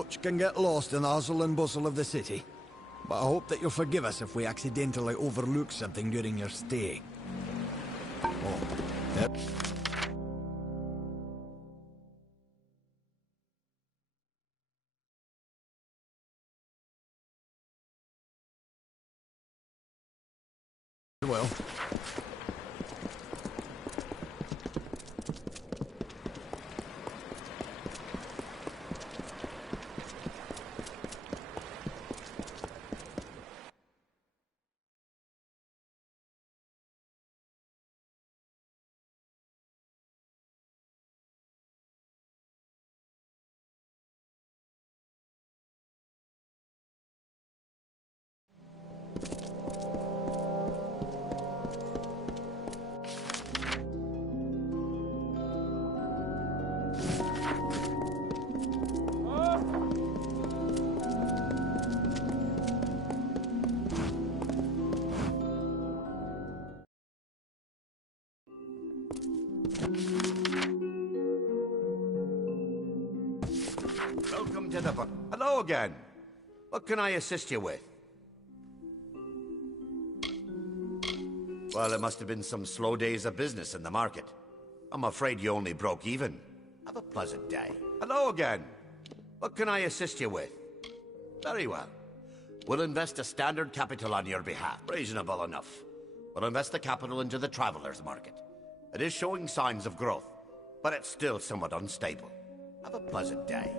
Much can get lost in the hustle and bustle of the city, but I hope that you'll forgive us if we accidentally overlook something during your stay. Oh, yep. Well. Welcome to the bar. Hello again. What can I assist you with? Well, it must have been some slow days of business in the market. I'm afraid you only broke even. Have a pleasant day. Hello again. What can I assist you with? Very well. We'll invest a standard capital on your behalf. Reasonable enough. We'll invest the capital into the traveler's market. It is showing signs of growth, but it's still somewhat unstable. Have a pleasant day.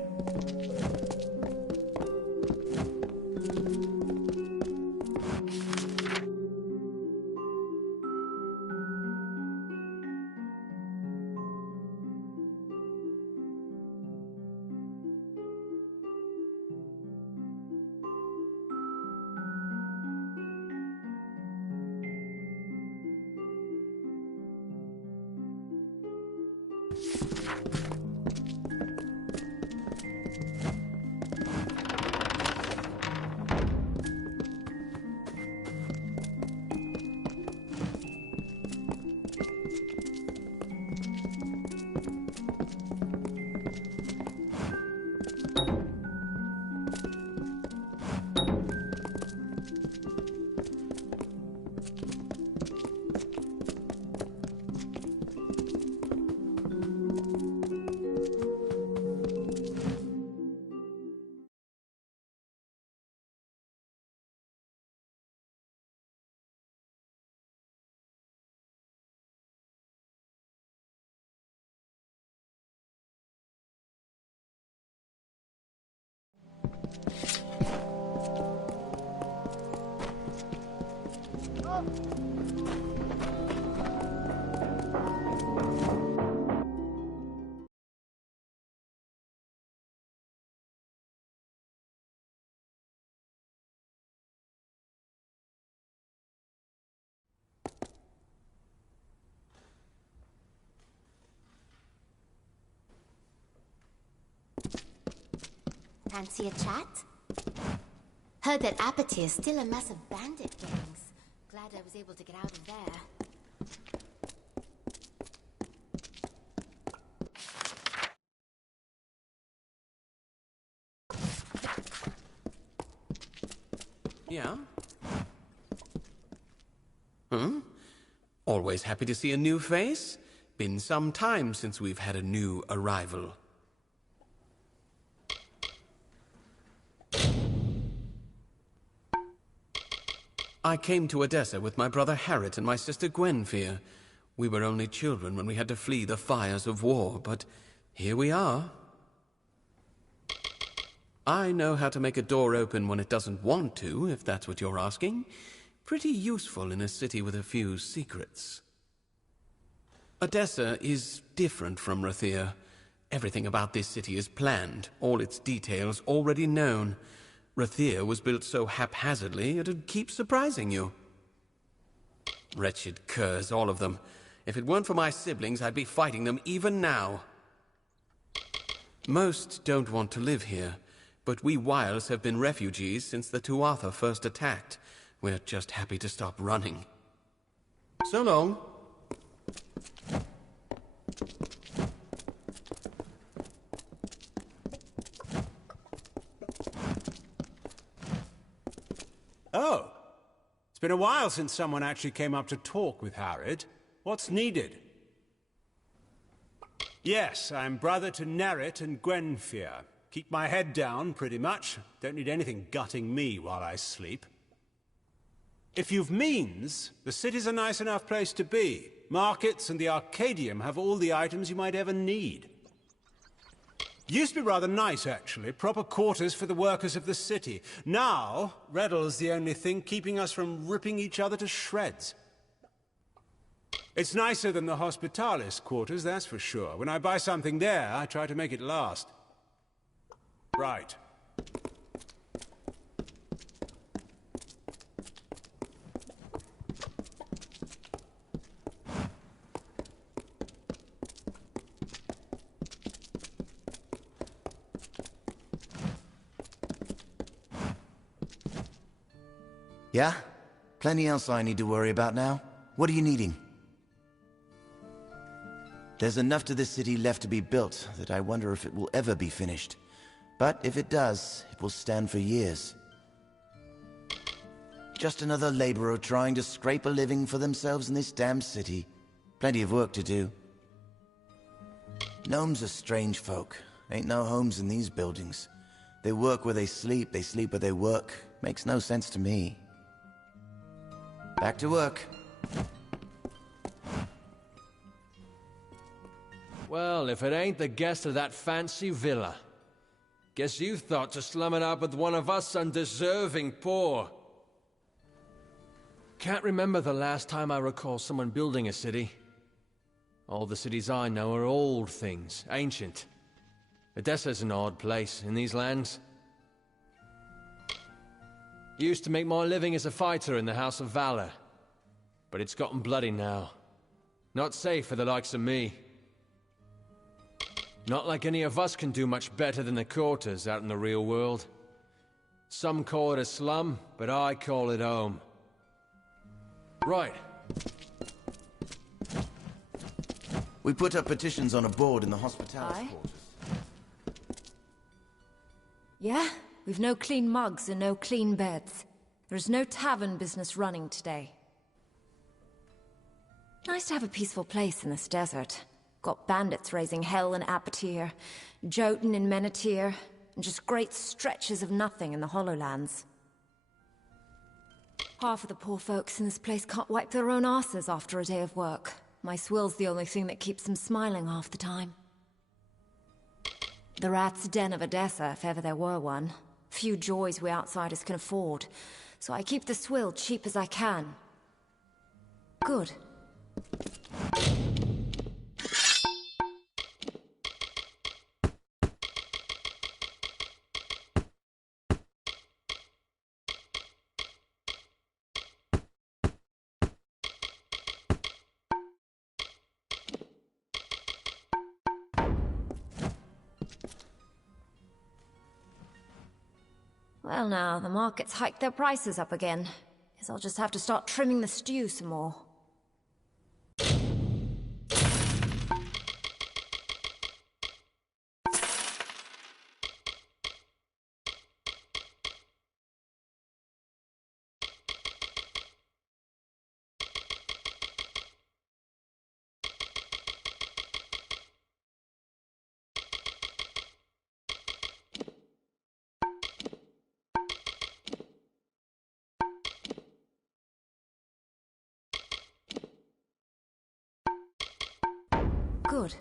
Fancy a chat? Heard that Apathy is still a mess of bandit gangs. Glad I was able to get out of there. Yeah? Always happy to see a new face. Been some time since we've had a new arrival. I came to Odessa with my brother Harriet and my sister Gwenfear. We were only children when we had to flee the fires of war, but here we are. I know how to make a door open when it doesn't want to, if that's what you're asking. Pretty useful in a city with a few secrets. Odessa is different from Rathir. Everything about this city is planned, all its details already known. Rathir was built so haphazardly, it'd keep surprising you. Wretched curs, all of them. If it weren't for my siblings, I'd be fighting them even now. Most don't want to live here, but we Wiles have been refugees since the Tuatha first attacked. We're just happy to stop running. So long. been a while since someone actually came up to talk with Harrod. What's needed? Yes, I'm brother to Nerrit and Gwenfear. Keep my head down, pretty much. Don't need anything gutting me while I sleep. If you've means, the city's a nice enough place to be. Markets and the Arcadium have all the items you might ever need. Used to be rather nice, actually. Proper quarters for the workers of the city. Now, Reddle's the only thing keeping us from ripping each other to shreds. It's nicer than the Hospitalis quarters, that's for sure. When I buy something there, I try to make it last. Right. Yeah? Plenty else I need to worry about now. What are you needing? There's enough to this city left to be built that I wonder if it will ever be finished. But if it does, it will stand for years. Just another laborer trying to scrape a living for themselves in this damn city. Plenty of work to do. Gnomes are strange folk. Ain't no homes in these buildings. They work where they sleep where they work. Makes no sense to me. Back to work. Well, if it ain't the guest of that fancy villa. Guess you thought to slum it up with one of us undeserving poor. Can't remember the last time I recall someone building a city. All the cities I know are old things, ancient. Edessa's an odd place in these lands. Used to make my living as a fighter in the House of Valor. But it's gotten bloody now. Not safe for the likes of me. Not like any of us can do much better than the quarters out in the real world. Some call it a slum, but I call it home. Right. We put up petitions on a board in the Hospitalis quarters. Yeah? We've no clean mugs and no clean beds. There's no tavern business running today. Nice to have a peaceful place in this desert. Got bandits raising hell in Apatir, Jotun in Menethir, and just great stretches of nothing in the Hollowlands. Half of the poor folks in this place can't wipe their own asses after a day of work. My swill's the only thing that keeps them smiling half the time. The rat's den of Edessa, if ever there were one. Few joys we outsiders can afford, so I keep the swill cheap as I can. Good. Well now, the market's hiked their prices up again. Guess I'll just have to start trimming the stew some more. Good.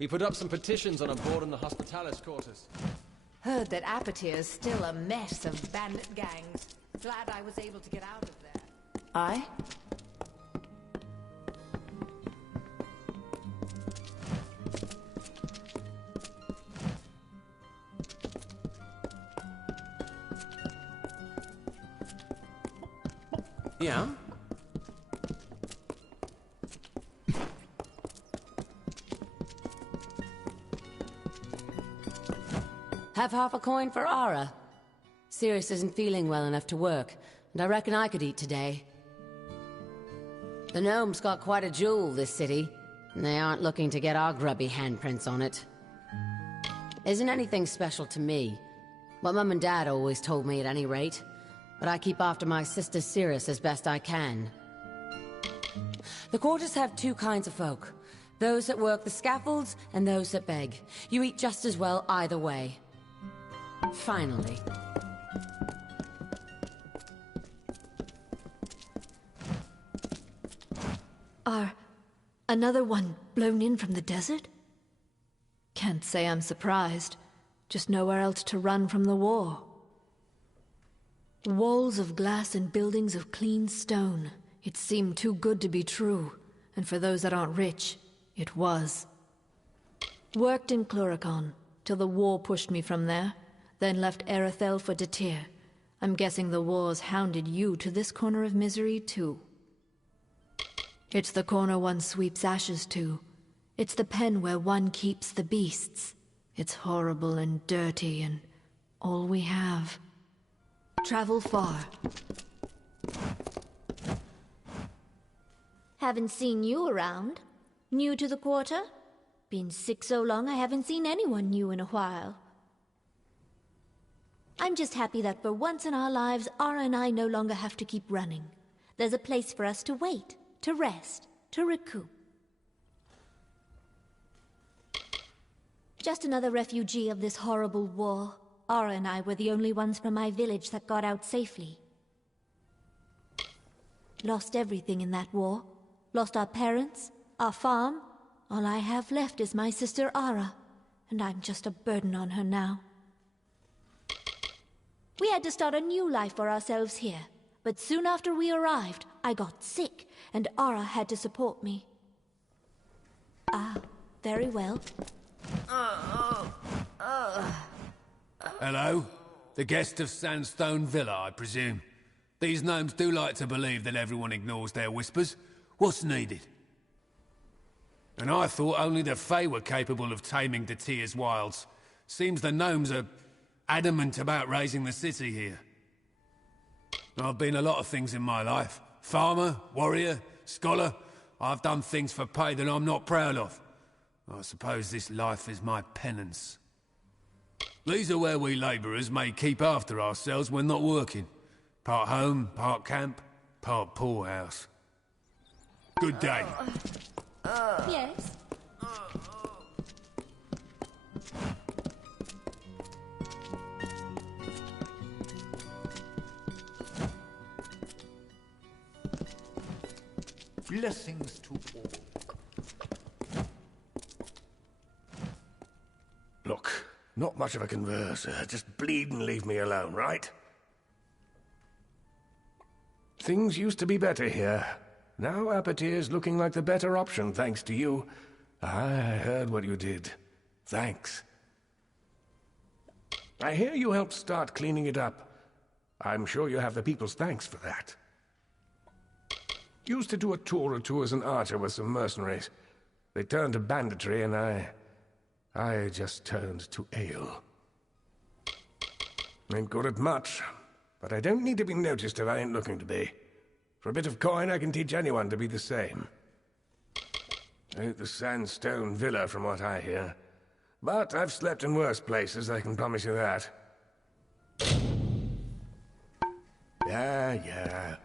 We put up some petitions on a board in the Hospitalis quarters. Heard that Apatir's still a mess of bandit gangs. Glad I was able to get out of there. Aye? Yeah? Have half a coin for Ara. Sirius isn't feeling well enough to work, and I reckon I could eat today. The gnomes got quite a jewel, this city, and they aren't looking to get our grubby handprints on it. isn't anything special to me. What Mum and Dad always told me at any rate. But I keep after my sister Cirrus as best I can. The quarters have two kinds of folk. Those that work the scaffolds and those that beg. You eat just as well either way. Finally. Another one blown in from the desert? Can't say I'm surprised. Just nowhere else to run from the war. Walls of glass and buildings of clean stone. It seemed too good to be true. And for those that aren't rich, it was. Worked in Cluricon, till the war pushed me from there. Then left Erethel for Detir. I'm guessing the war's hounded you to this corner of misery, too. It's the corner one sweeps ashes to. It's the pen where one keeps the beasts. It's horrible and dirty and all we have. Travel far. Haven't seen you around. New to the quarter? Been sick so long I haven't seen anyone new in a while. I'm just happy that for once in our lives, Ara and I no longer have to keep running. There's a place for us to wait, to rest, to recoup. Just another refugee of this horrible war. Ara and I were the only ones from my village that got out safely. Lost everything in that war. Lost our parents, our farm. All I have left is my sister Ara, and I'm just a burden on her now. We had to start a new life for ourselves here, but soon after we arrived, I got sick, and Ara had to support me. Ah, very well. Hello? The guest of Sandstone Villa, I presume. These gnomes do like to believe that everyone ignores their whispers. What's needed? And I thought only the Fae were capable of taming Detir's wilds. Seems the gnomes are adamant about raising the city here. I've been a lot of things in my life. Farmer, warrior, scholar. I've done things for pay that I'm not proud of. I suppose this life is my penance. These are where we labourers may keep after ourselves when not working. Part home, part camp, part poorhouse. Good day. Yes? Blessings to all. Look, not much of a converser. Just bleed and leave me alone, right? Things used to be better here. Now Apatir's looking like the better option, thanks to you. I heard what you did. Thanks. I hear you helped start cleaning it up. I'm sure you have the people's thanks for that. Used to do a tour or two as an archer with some mercenaries. They turned to banditry and I just turned to ale. Ain't good at much, but I don't need to be noticed if I ain't looking to be. For a bit of coin, I can teach anyone to be the same. Ain't the Sandstone Villa from what I hear. But I've slept in worse places, I can promise you that. Yeah.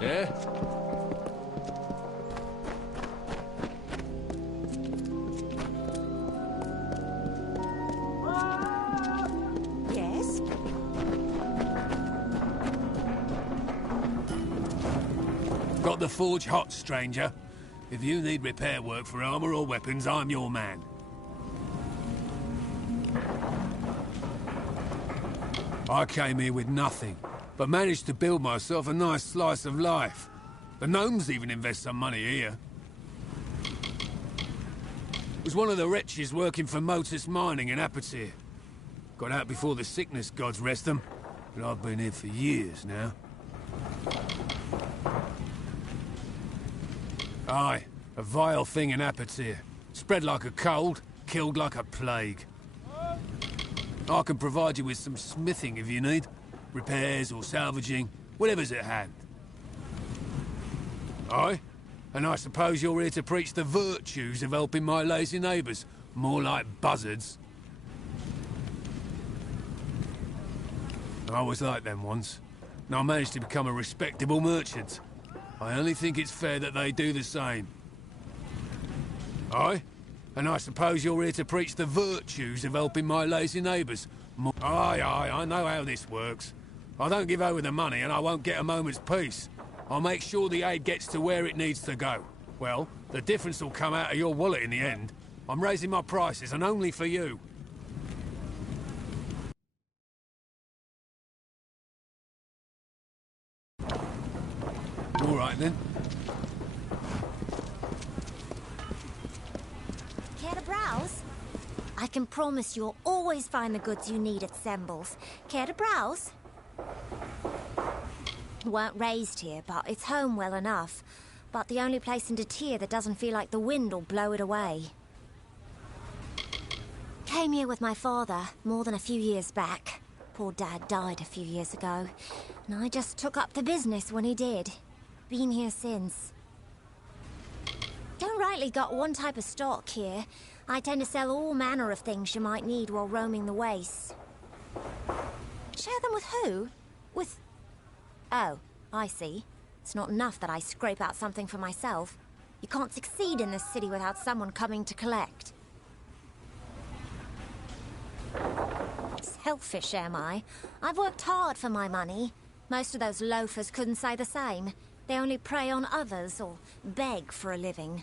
Yeah? Got the forge hot, stranger. If you need repair work for armor or weapons, I'm your man. I came here with nothing, but managed to build myself a nice slice of life. The gnomes even invest some money here. Was one of the wretches working for Motus Mining in Apatir. Got out before the sickness gods rest them, but I've been here for years now. Aye, a vile thing in Apatir. Spread like a cold, killed like a plague. I can provide you with some smithing if you need. Repairs or salvaging, whatever's at hand. Aye? And I suppose you're here to preach the virtues of helping my lazy neighbours. More like buzzards. I was like them once, and I managed to become a respectable merchant. I only think it's fair that they do the same. Aye? And I suppose you're here to preach the virtues of helping my lazy neighbours. Aye, I know how this works. I don't give over the money and I won't get a moment's peace. I'll make sure the aid gets to where it needs to go. Well, the difference will come out of your wallet in the end. I'm raising my prices, and only for you. All right, then. Care to browse? I can promise you'll always find the goods you need at Sembles. Care to browse? Weren't raised here, but it's home well enough. But the only place in Detir that doesn't feel like the wind will blow it away. Came here with my father more than a few years back. Poor Dad died a few years ago, and I just took up the business when he did. Been here since. Don't rightly got one type of stock here. I tend to sell all manner of things you might need while roaming the wastes. Share them with who? With... Oh, I see. It's not enough that I scrape out something for myself. You can't succeed in this city without someone coming to collect. Selfish, am I? I've worked hard for my money. Most of those loafers couldn't say the same. They only prey on others or beg for a living.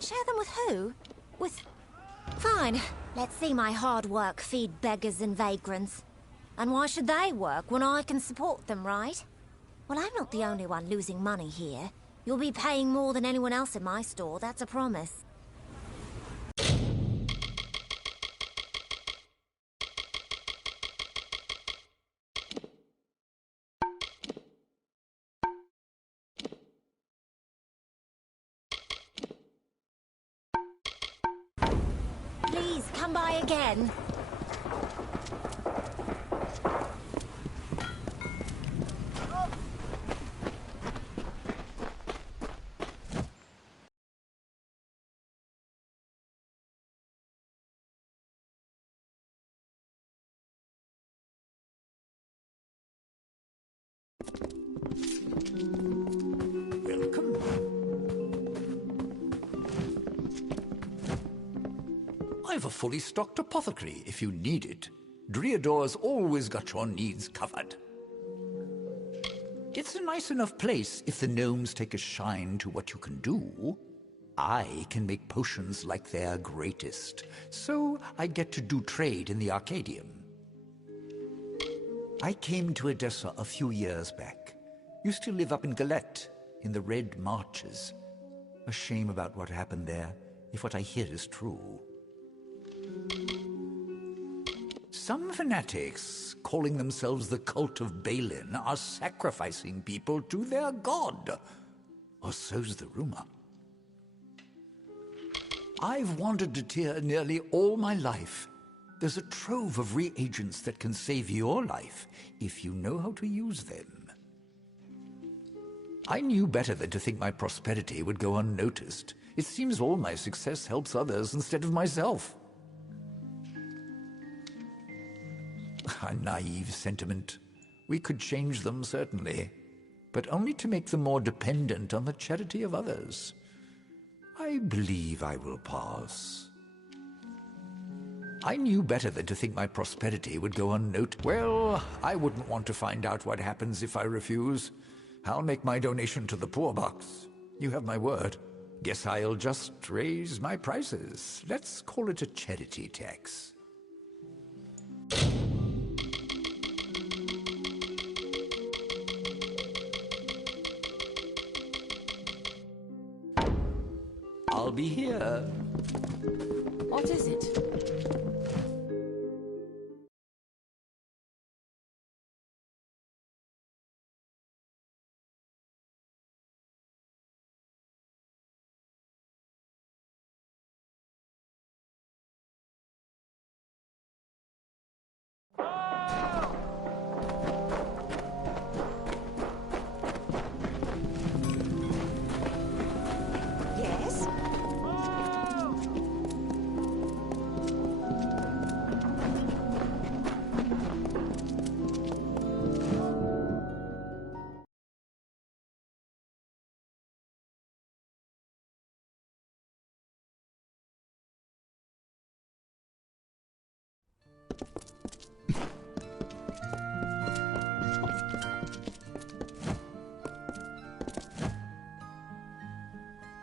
Share them with who? With... Fine. Let's see my hard work feed beggars and vagrants. And why should they work when I can support them, right? Well, I'm not the only one losing money here. You'll be paying more than anyone else in my store, that's a promise. Please, come by again. Welcome. I've a fully stocked apothecary if you need it. Driador's always got your needs covered. It's a nice enough place if the gnomes take a shine to what you can do. I can make potions like their greatest, so I get to do trade in the Arcadium. I came to Edessa a few years back. Used to live up in Galette, in the Red Marches. A shame about what happened there, if what I hear is true. Some fanatics, calling themselves the cult of Balin, are sacrificing people to their god. Or so's the rumor. I've wandered Detir nearly all my life. There's a trove of reagents that can save your life, if you know how to use them. I knew better than to think my prosperity would go unnoticed. It seems all my success helps others instead of myself. A naive sentiment. We could change them, certainly, but only to make them more dependent on the charity of others. I believe I will pass. I knew better than to think my prosperity would go unnoticed. Well, I wouldn't want to find out what happens if I refuse. I'll make my donation to the poor box. You have my word. Guess I'll just raise my prices. Let's call it a charity tax. I'll be here. What is it? Yes?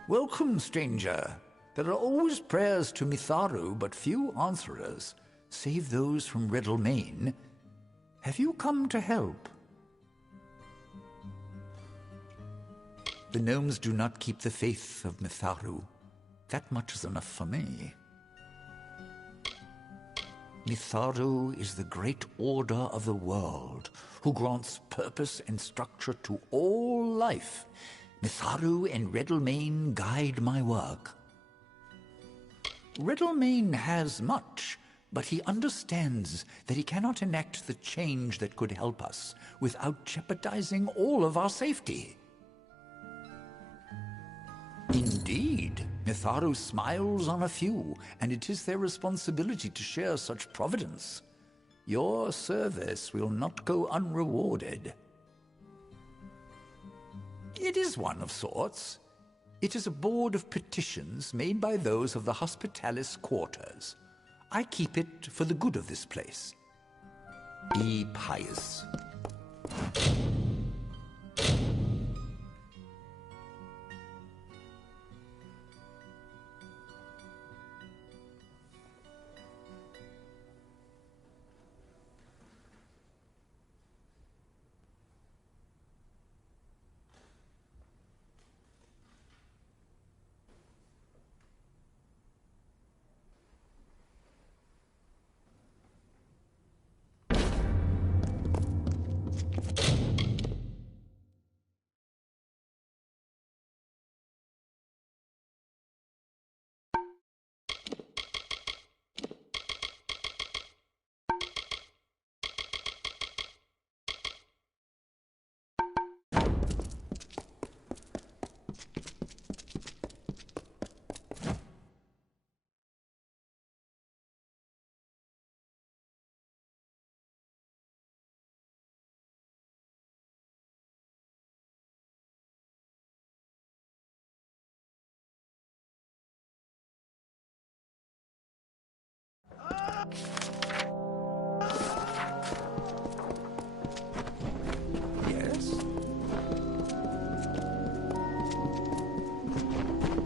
Welcome, stranger. There are always prayers to Mitharu, but few answerers, save those from Redalmain. Have you come to help? The gnomes do not keep the faith of Mitharu. That much is enough for me. Mitharu is the great order of the world, who grants purpose and structure to all life. Mitharu and Redalmain guide my work. Redalmain has much, but he understands that he cannot enact the change that could help us without jeopardizing all of our safety. Indeed, Mitharu smiles on a few, and it is their responsibility to share such providence. Your service will not go unrewarded. It is one of sorts. It is a board of petitions made by those of the Hospitalis quarters. I keep it for the good of this place. Be pious.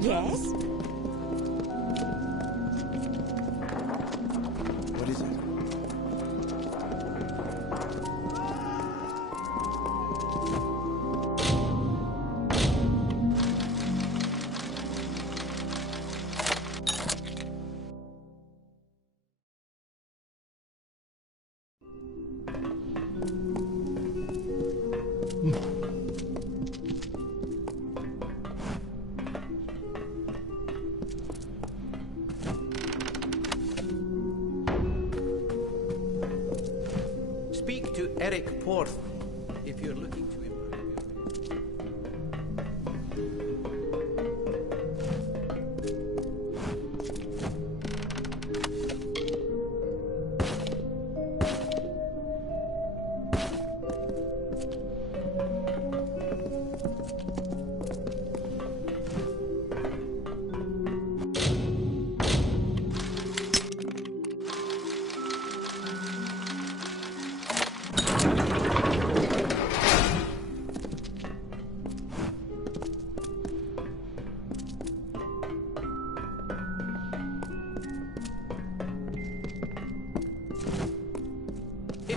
Yes? What is it? Speak to Eric Porth if you're looking to improve your...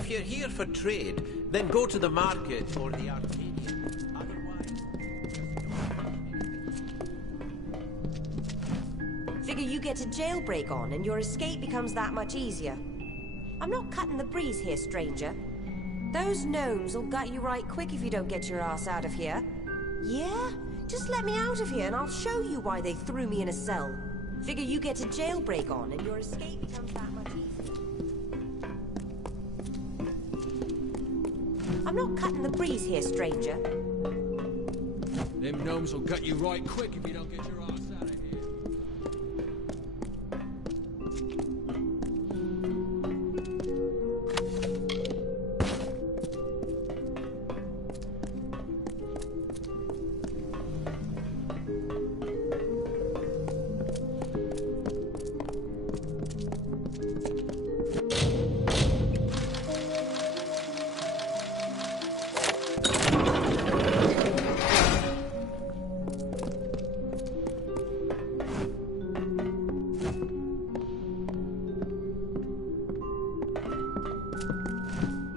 If you're here for trade, then go to the market or the Arcadian. Figure you get a jailbreak on and your escape becomes that much easier. I'm not cutting the breeze here, stranger. Those gnomes will gut you right quick if you don't get your ass out of here. Yeah? Just let me out of here and I'll show you why they threw me in a cell. Figure you get a jailbreak on and your escape becomes that much easier. I'm not cutting the breeze here, stranger. Them gnomes will gut you right quick if you don't get your ass out of here.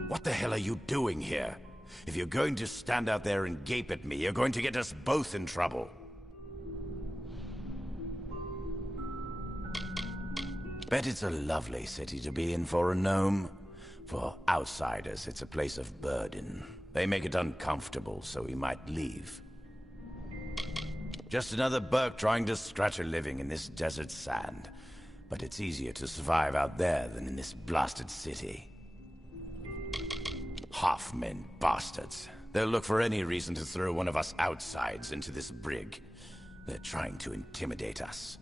What the hell are you doing here? If you're going to stand out there and gape at me, you're going to get us both in trouble. Bet it's a lovely city to be in for a gnome. For outsiders, it's a place of burden. They make it uncomfortable, so we might leave. Just another Burke trying to scratch a living in this desert sand. But it's easier to survive out there than in this blasted city. Half-men bastards. They'll look for any reason to throw one of us outsides into this brig. They're trying to intimidate us.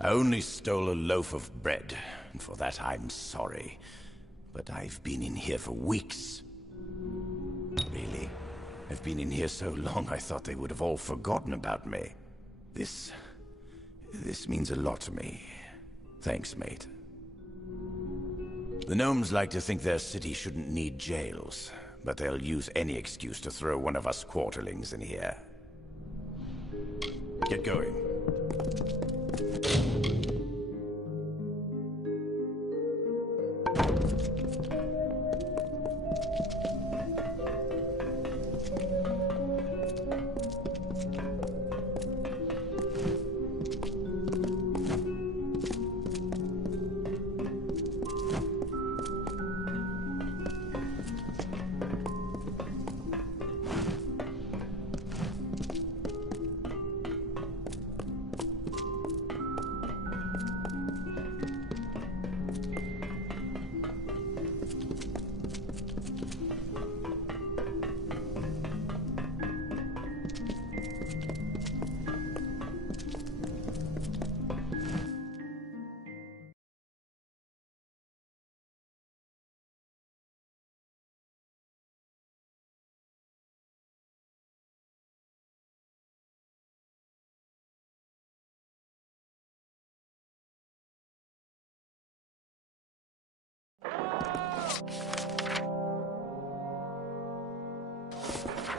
I only stole a loaf of bread, and for that I'm sorry. But I've been in here for weeks. Really? I've been in here so long I thought they would have all forgotten about me. This means a lot to me. Thanks, mate. The gnomes like to think their city shouldn't need jails, but they'll use any excuse to throw one of us quarterlings in here. Get going.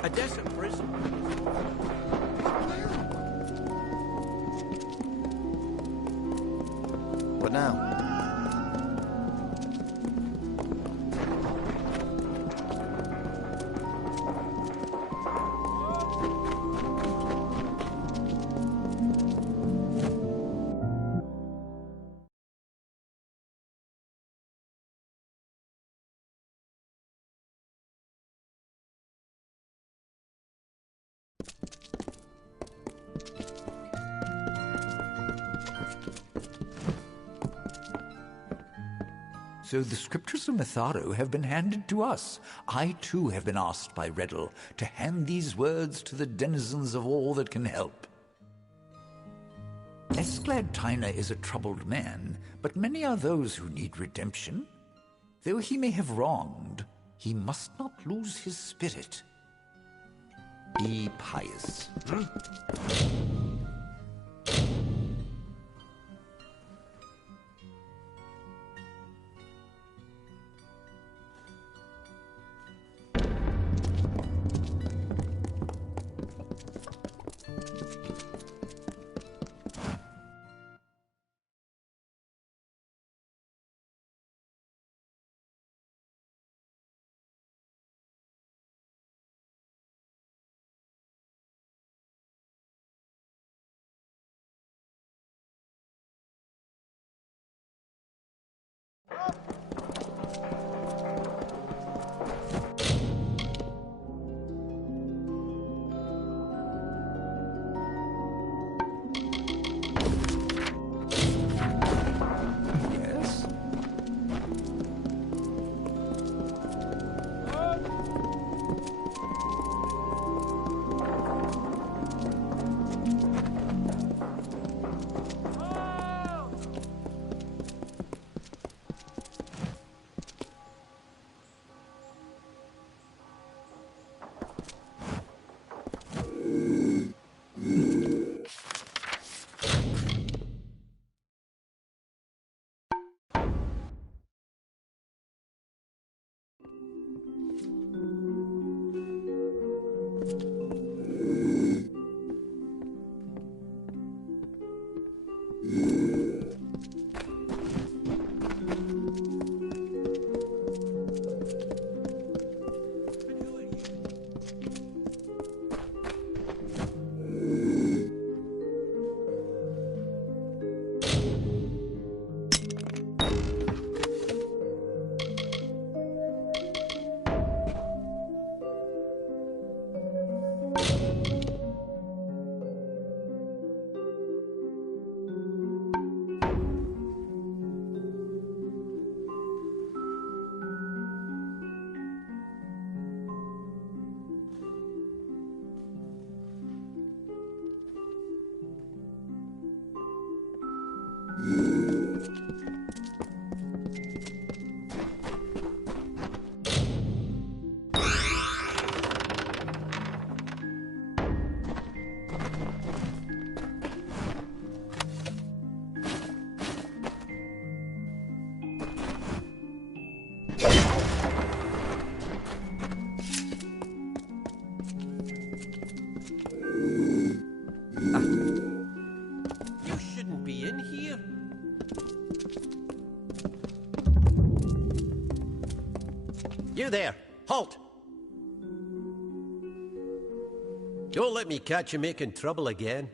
A desert prison. What now? So the scriptures of Mitharo have been handed to us. I too have been asked by Reddle to hand these words to the denizens of all that can help. Esclad Tyner is a troubled man, but many are those who need redemption. Though he may have wronged, he must not lose his spirit. Be pious. You there! Halt! Don't let me catch you making trouble again.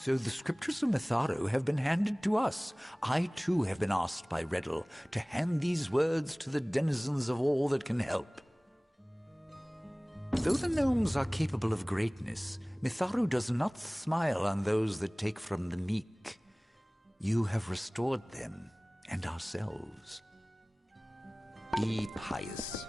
So the scriptures of Mitharu have been handed to us. I too have been asked by Reddle to hand these words to the denizens of all that can help. Though the gnomes are capable of greatness, Mitharu does not smile on those that take from the meek. You have restored them, and ourselves. Be pious.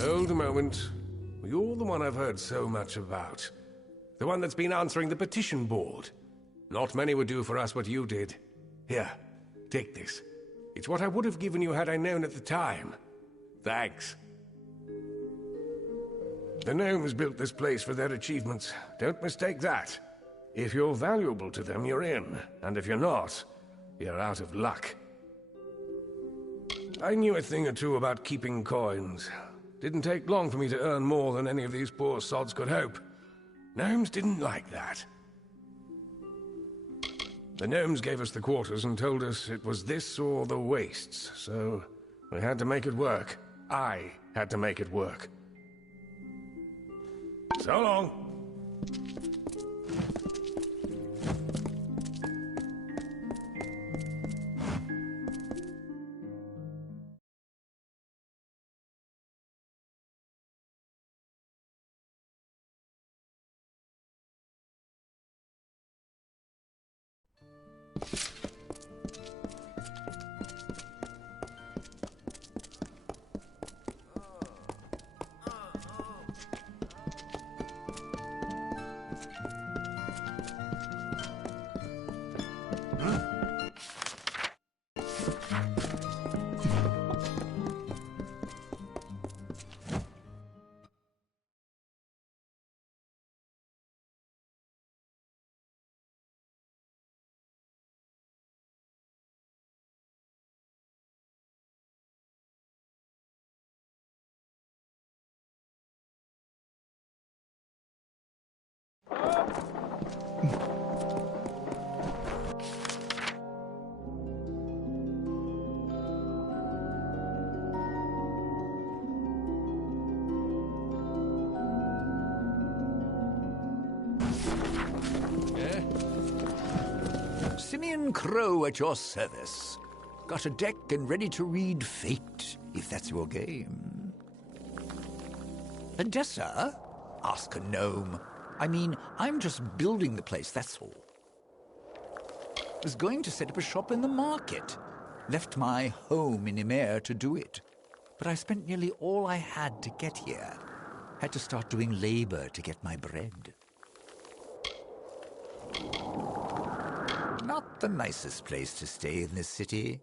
Hold a moment. You're the one I've heard so much about. The one that's been answering the petition board. Not many would do for us what you did. Here, take this. It's what I would have given you had I known at the time. Thanks. The gnomes built this place for their achievements. Don't mistake that. If you're valuable to them, you're in. And if you're not, you're out of luck. I knew a thing or two about keeping coins. Didn't take long for me to earn more than any of these poor sods could hope. Gnomes didn't like that. The gnomes gave us the quarters and told us it was this or the wastes, so we had to make it work. I had to make it work. So long. Simeon Crow at your service. Got a deck and ready to read Fate, if that's your game. Odessa? Ask a gnome. I mean, I'm just building the place, that's all. Was going to set up a shop in the market. Left my home in Ymir to do it. But I spent nearly all I had to get here. Had to start doing labor to get my bread. Not the nicest place to stay in this city.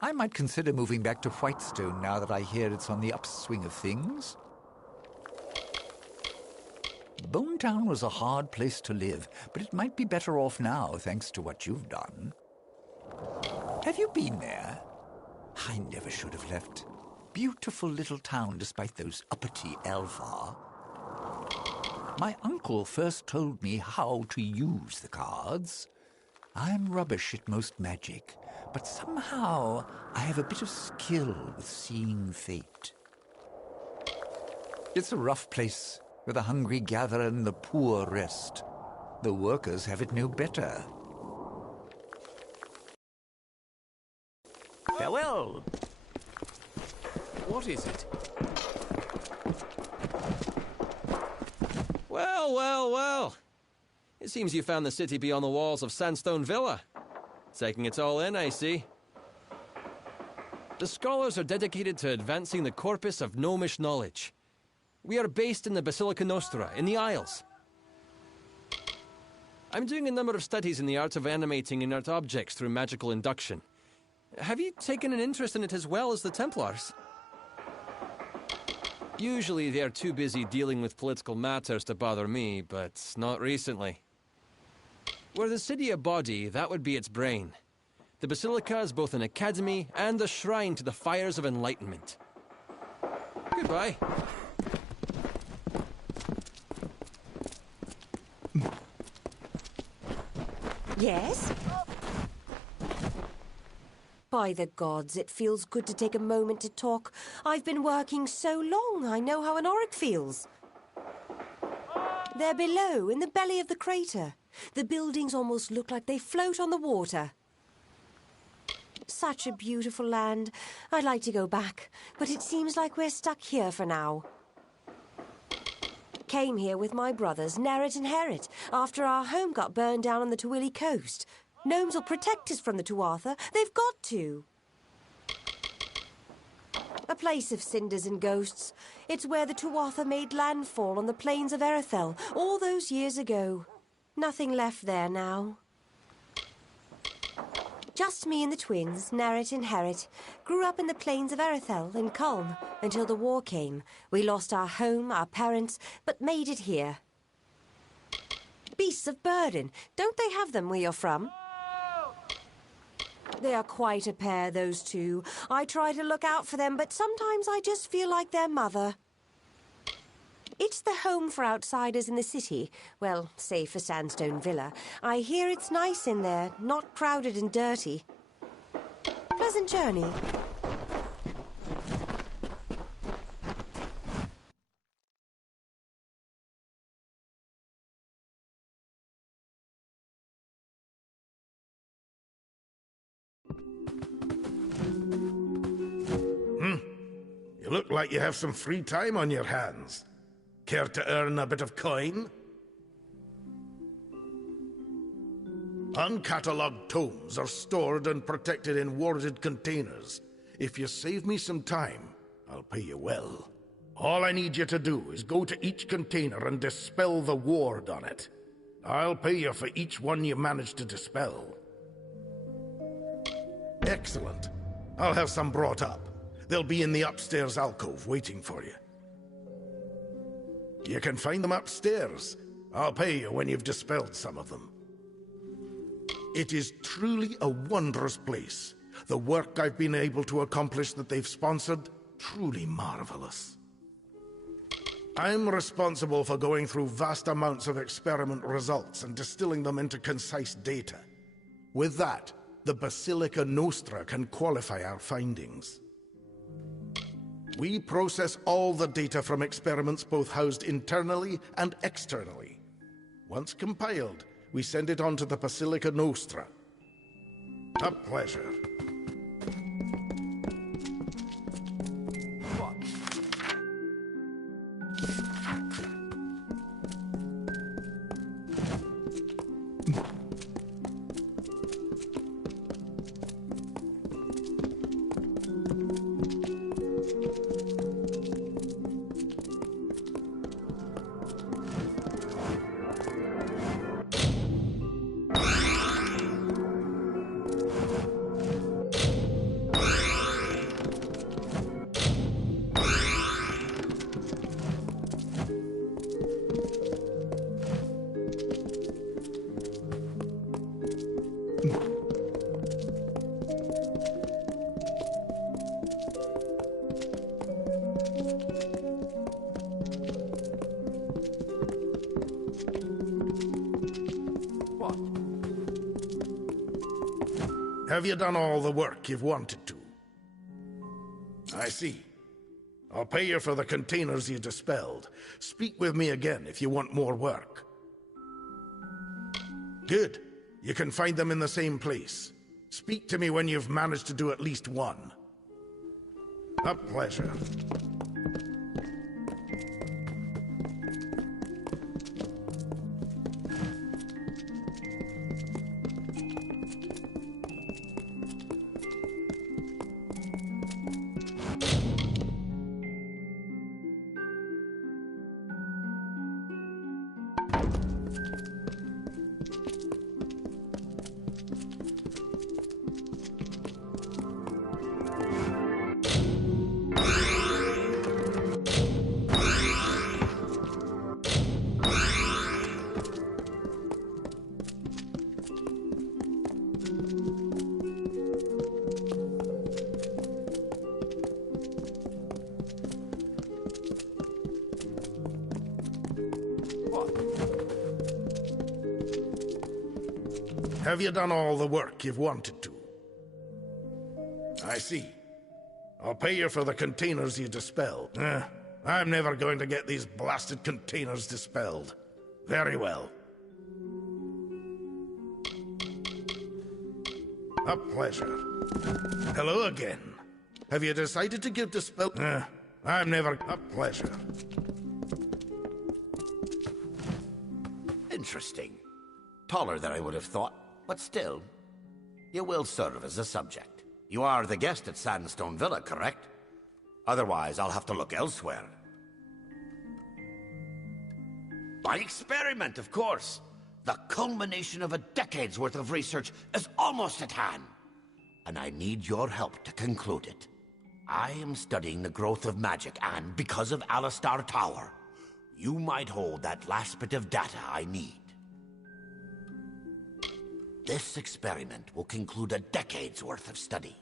I might consider moving back to Whitestone now that I hear it's on the upswing of things. Bonetown was a hard place to live, but it might be better off now thanks to what you've done. Have you been there? I never should have left. Beautiful little town despite those uppity Elvar. My uncle first told me how to use the cards. I'm rubbish at most magic, but somehow I have a bit of skill with seeing fate. It's a rough place, where the hungry gather and the poor rest. The workers have it no better. Farewell! What is it? Well, well, well. It seems you found the city beyond the walls of Sandstone Villa. Taking it all in, I see. The scholars are dedicated to advancing the corpus of gnomish knowledge. We are based in the Basilica Nostra, in the Isles. I'm doing a number of studies in the art of animating inert objects through magical induction. Have you taken an interest in it as well as the Templars? Usually they're too busy dealing with political matters to bother me, but not recently. Were the city a body, that would be its brain. The Basilica is both an academy and a shrine to the fires of enlightenment. Goodbye. Yes? By the gods, it feels good to take a moment to talk. I've been working so long, I know how an Auric feels. They're below, in the belly of the crater. The buildings almost look like they float on the water. Such a beautiful land. I'd like to go back, but it seems like we're stuck here for now. Came here with my brothers, Nerrit and Herrit, after our home got burned down on the Twili coast. Gnomes will protect us from the Tuatha. They've got to. A place of cinders and ghosts. It's where the Tuatha made landfall on the plains of Erethel all those years ago. Nothing left there now. Just me and the twins, Nerrit and Herrit, grew up in the plains of Erethel in Culm until the war came. We lost our home, our parents, but made it here. Beasts of burden. Don't they have them where you're from? They are quite a pair, those two. I try to look out for them, but sometimes I just feel like their mother. It's the home for outsiders in the city. Well, save for Sandstone Villa. I hear it's nice in there, not crowded and dirty. Pleasant journey. You look like you have some free time on your hands. Care to earn a bit of coin? Uncatalogued tomes are stored and protected in warded containers. If you save me some time, I'll pay you well. All I need you to do is go to each container and dispel the ward on it. I'll pay you for each one you manage to dispel. Excellent. I'll have some brought up. They'll be in the upstairs alcove waiting for you. You can find them upstairs. I'll pay you when you've dispelled some of them. It is truly a wondrous place. The work I've been able to accomplish that they've sponsored, truly marvelous. I'm responsible for going through vast amounts of experiment results and distilling them into concise data. With that, the Basilica Nostra can qualify our findings. We process all the data from experiments both housed internally and externally. Once compiled, we send it on to the Basilica Nostra. A pleasure. Have you done all the work you've wanted to? I see. I'll pay you for the containers you dispelled. Speak with me again if you want more work. Good. You can find them in the same place. Speak to me when you've managed to do at least one. A pleasure. Have you done all the work you've wanted to? I see. I'll pay you for the containers you dispelled. I'm never going to get these blasted containers dispelled. Very well. A pleasure. Hello again. Have you decided to give dispel? I'm never... A pleasure. Interesting. Taller than I would have thought, but still, you will serve as a subject. You are the guest at Sandstone Villa, correct? Otherwise, I'll have to look elsewhere. My experiment, of course. The culmination of a decade's worth of research is almost at hand. And I need your help to conclude it. I am studying the growth of magic, and because of Alistar Tower, you might hold that last bit of data I need. This experiment will conclude a decade's worth of study.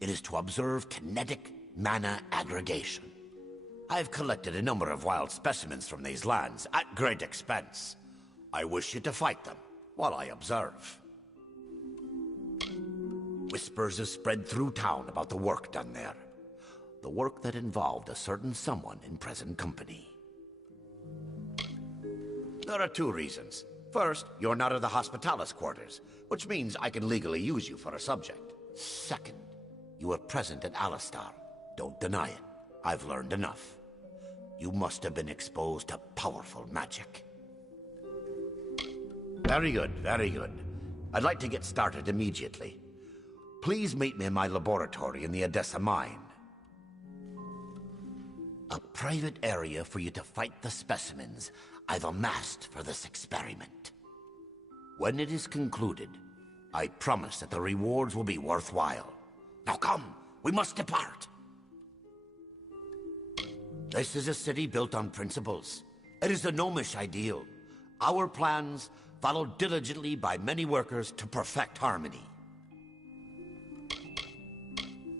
It is to observe kinetic mana aggregation. I've collected a number of wild specimens from these lands at great expense. I wish you to fight them while I observe. Whispers have spread through town about the work done there. The work that involved a certain someone in present company. There are two reasons. First, you're not in the Hospitalis quarters, which means I can legally use you for a subject. Second, you were present at Alistar. Don't deny it. I've learned enough. You must have been exposed to powerful magic. Very good, very good. I'd like to get started immediately. Please meet me in my laboratory in the Odessa mine. A private area for you to fight the specimens I've amassed for this experiment. When it is concluded, I promise that the rewards will be worthwhile. Now come, we must depart. This is a city built on principles. It is the gnomish ideal. Our plans, followed diligently by many workers to perfect harmony.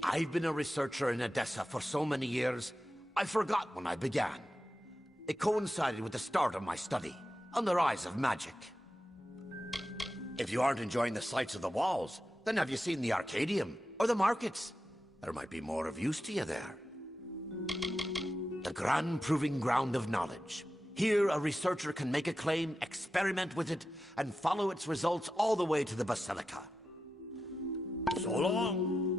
I've been a researcher in Odessa for so many years, I forgot when I began. It coincided with the start of my study, on the rise of magic. If you aren't enjoying the sights of the walls, then have you seen the Arcadium, or the markets? There might be more of use to you there. The grand proving ground of knowledge. Here, a researcher can make a claim, experiment with it, and follow its results all the way to the Basilica. So long!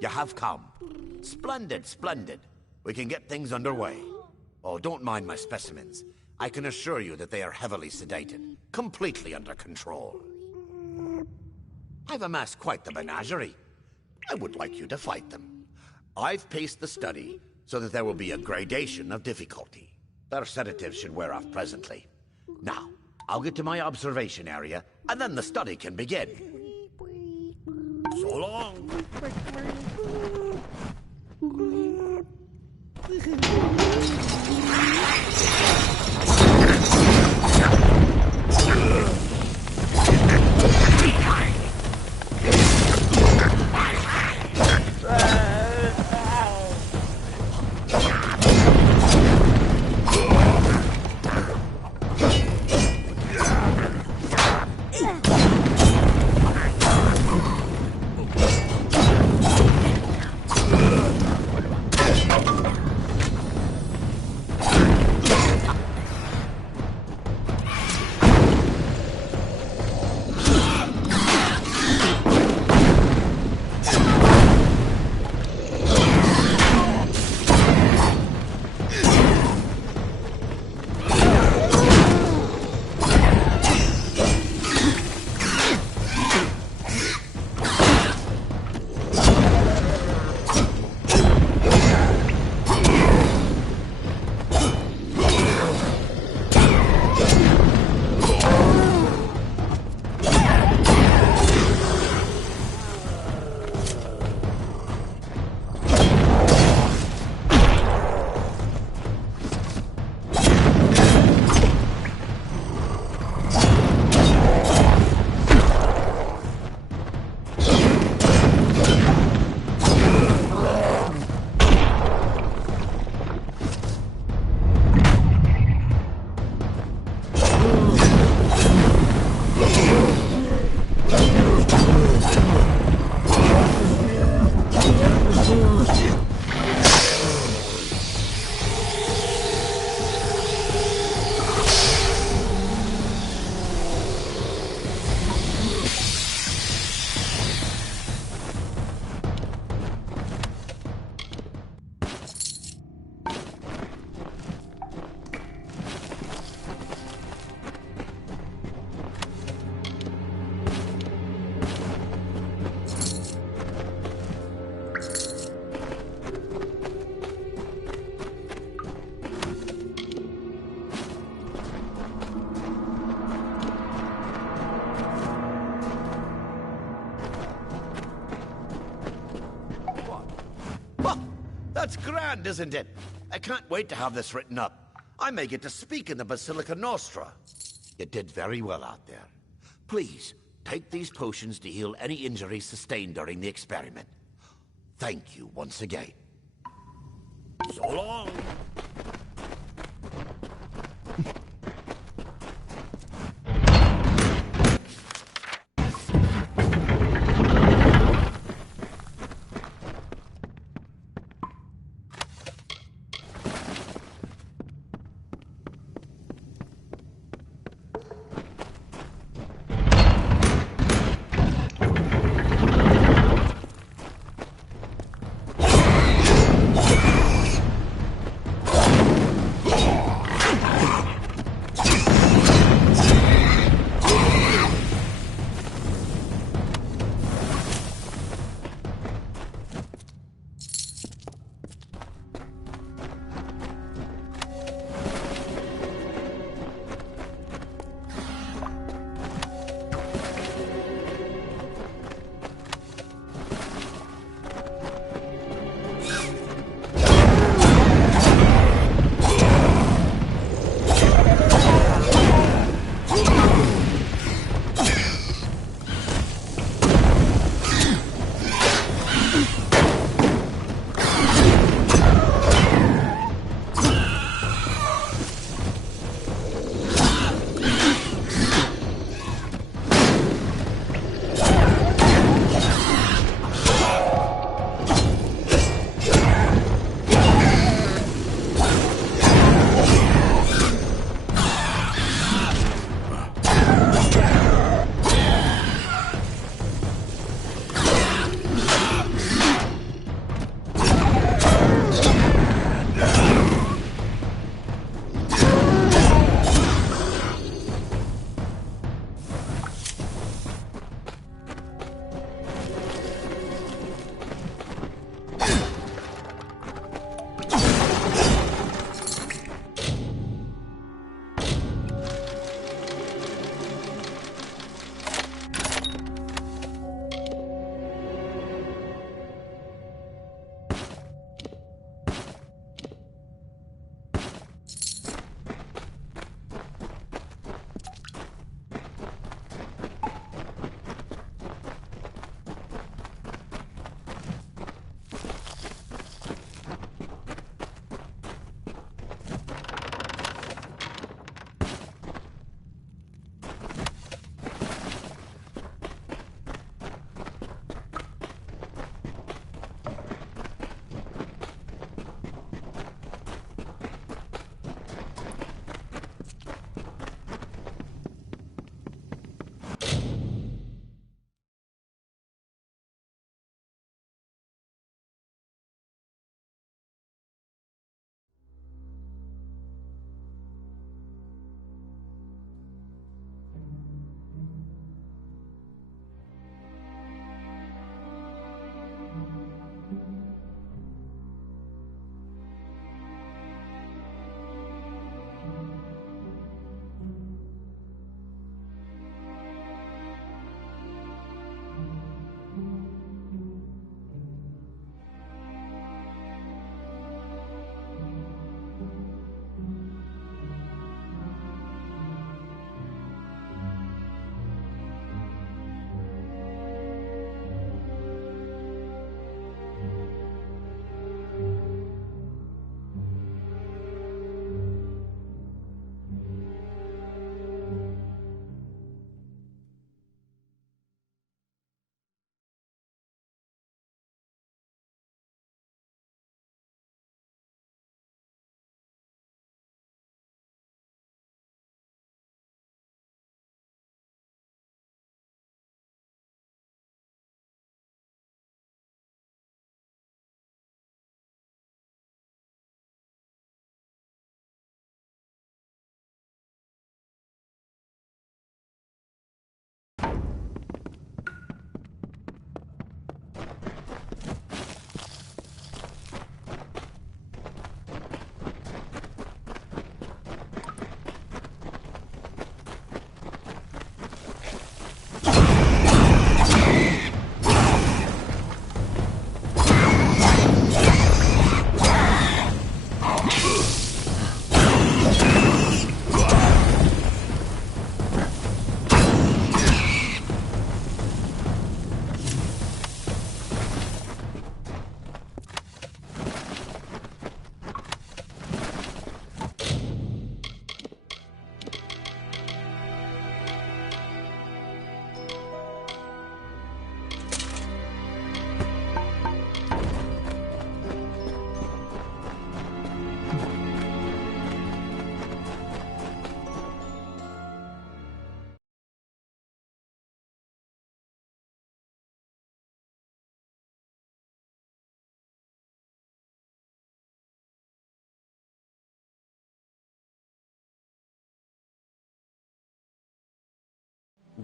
You have come. Splendid, splendid. We can get things underway. Oh, don't mind my specimens. I can assure you that they are heavily sedated, completely under control. I've amassed quite the menagerie. I would like you to fight them. I've paced the study so that there will be a gradation of difficulty. Their sedatives should wear off presently. Now, I'll get to my observation area, and then the study can begin. So long. That's grand, isn't it? I can't wait to have this written up. I may get to speak in the Basilica Nostra. You did very well out there. Please, take these potions to heal any injuries sustained during the experiment. Thank you once again. So long.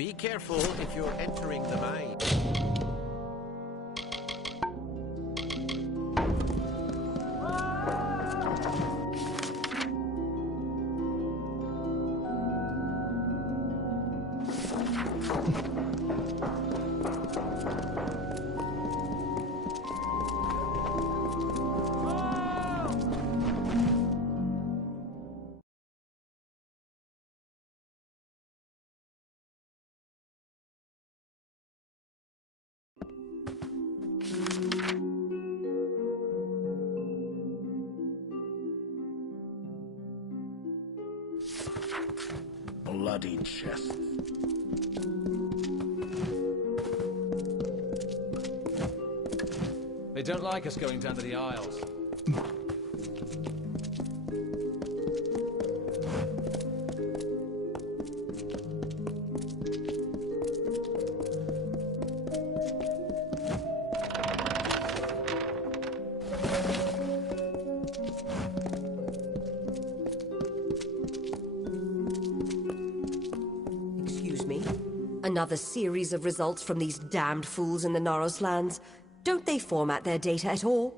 Be careful if you're entering the mine. Bloody chests. They don't like us going down to the aisles. Another series of results from these damned fools in the Naros lands. Don't they format their data at all?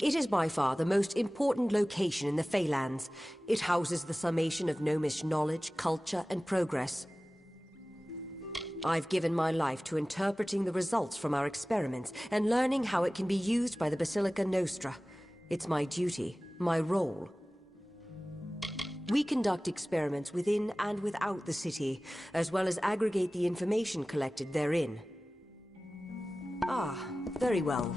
It is by far the most important location in the Feylands. It houses the summation of Gnomish knowledge, culture, and progress. I've given my life to interpreting the results from our experiments and learning how it can be used by the Basilica Nostra. It's my duty, my role. We conduct experiments within and without the city, as well as aggregate the information collected therein. Ah, very well.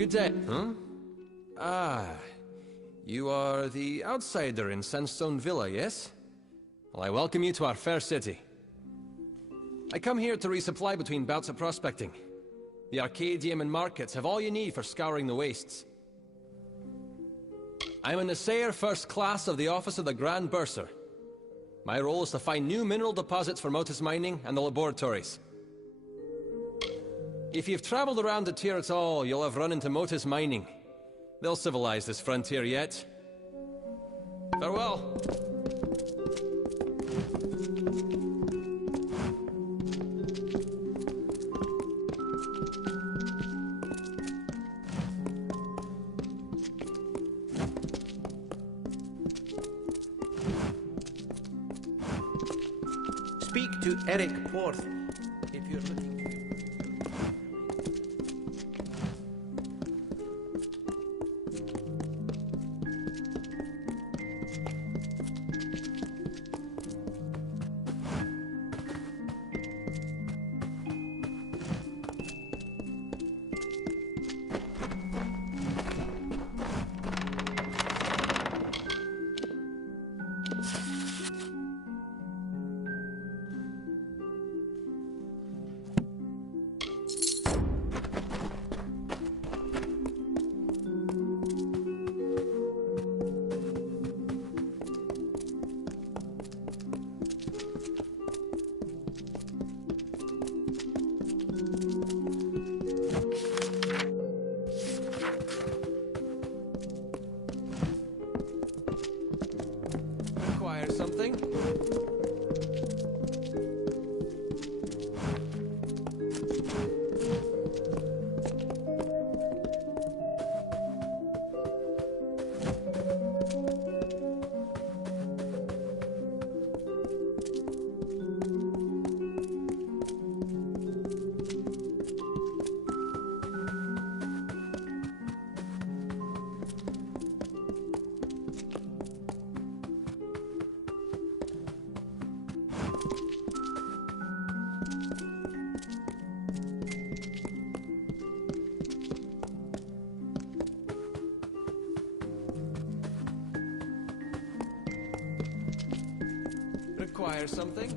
Good day. Huh? Ah, you are the outsider in Sandstone Villa, yes? Well, I welcome you to our fair city. I come here to resupply between bouts of prospecting. The Arcadium and markets have all you need for scouring the wastes. I'm an assayer first class of the Office of the Grand Bursar. My role is to find new mineral deposits for Motus Mining and the laboratories. If you've traveled around the tier at all, you'll have run into Motus Mining. They'll civilize this frontier yet. Farewell. Speak to Eric Porth if you're looking. Something? Require something?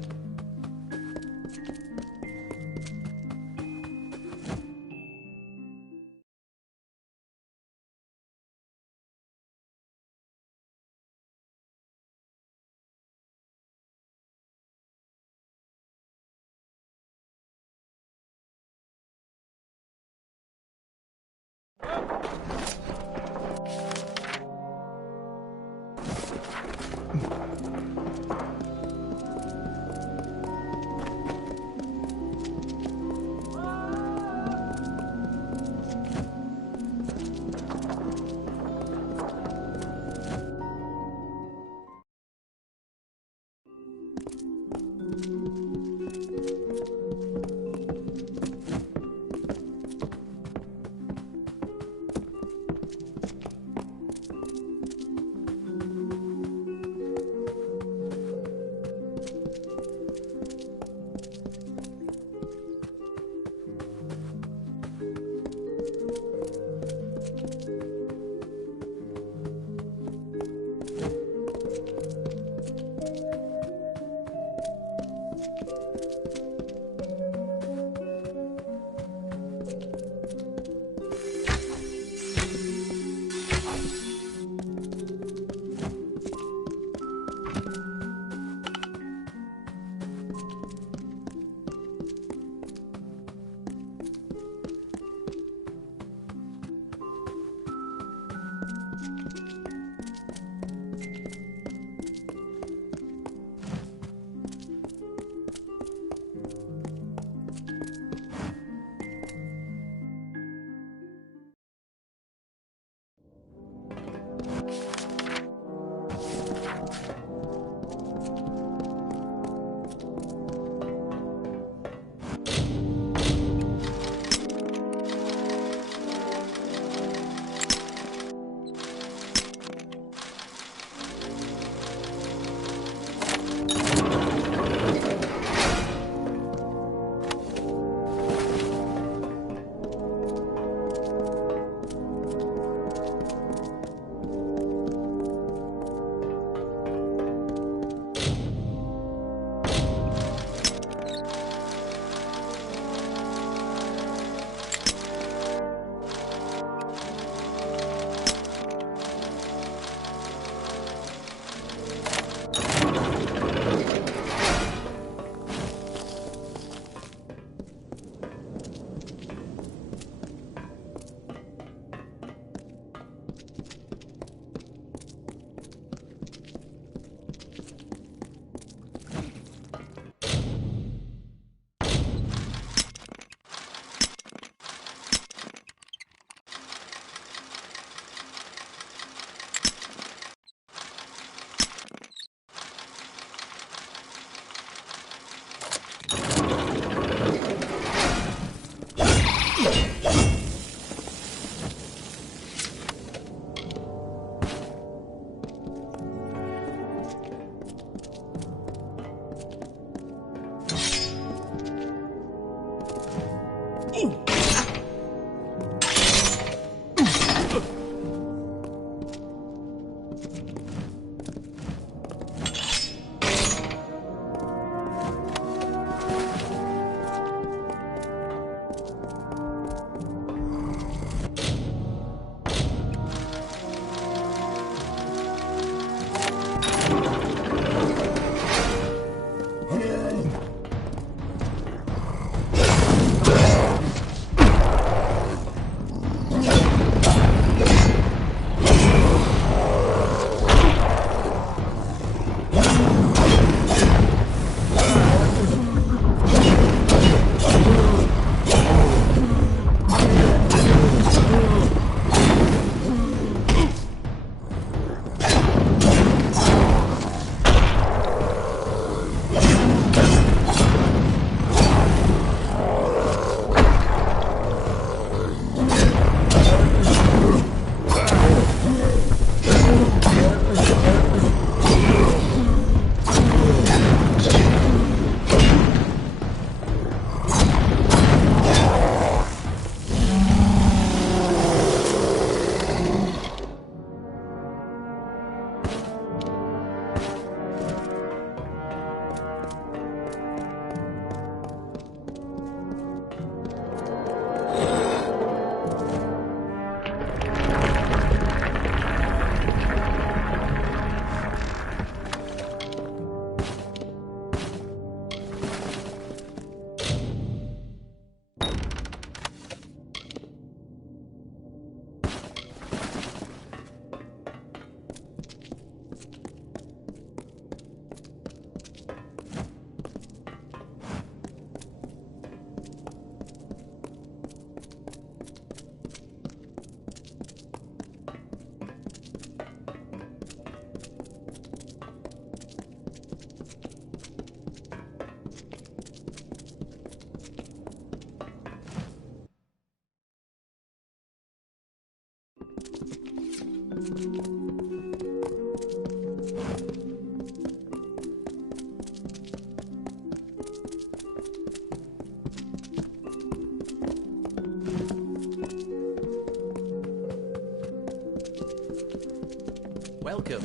Welcome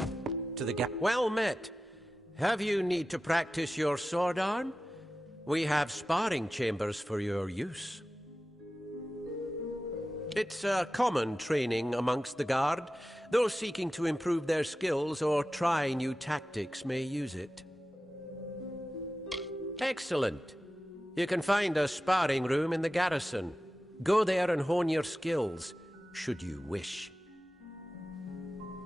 to the Well met. Have you need to practice your sword arm? We have sparring chambers for your use. It's a common training amongst the guard. Those seeking to improve their skills or try new tactics may use it. Excellent. You can find a sparring room in the garrison. Go there and hone your skills, should you wish.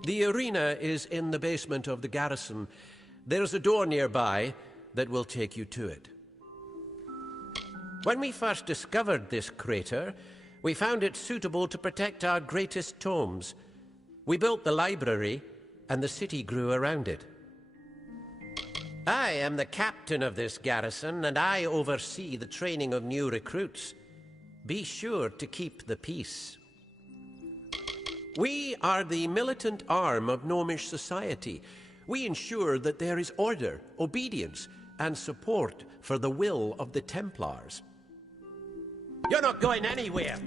The arena is in the basement of the garrison. There's a door nearby that will take you to it. When we first discovered this crater, we found it suitable to protect our greatest tomes. We built the library, and the city grew around it. I am the captain of this garrison, and I oversee the training of new recruits. Be sure to keep the peace. We are the militant arm of Gnomish society. We ensure that there is order, obedience, and support for the will of the Templars. You're not going anywhere!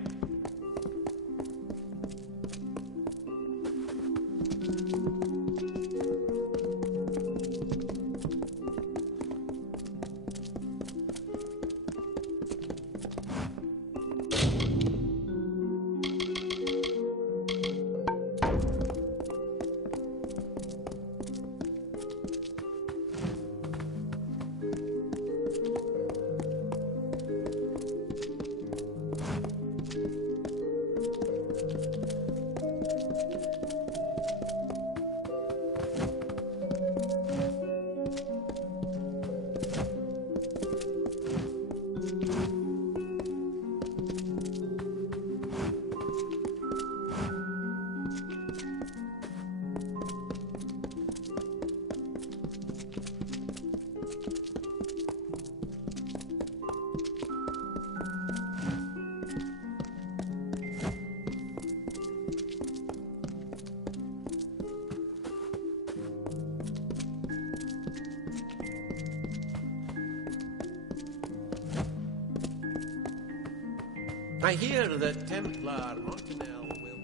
I hear that Templar Martinel will...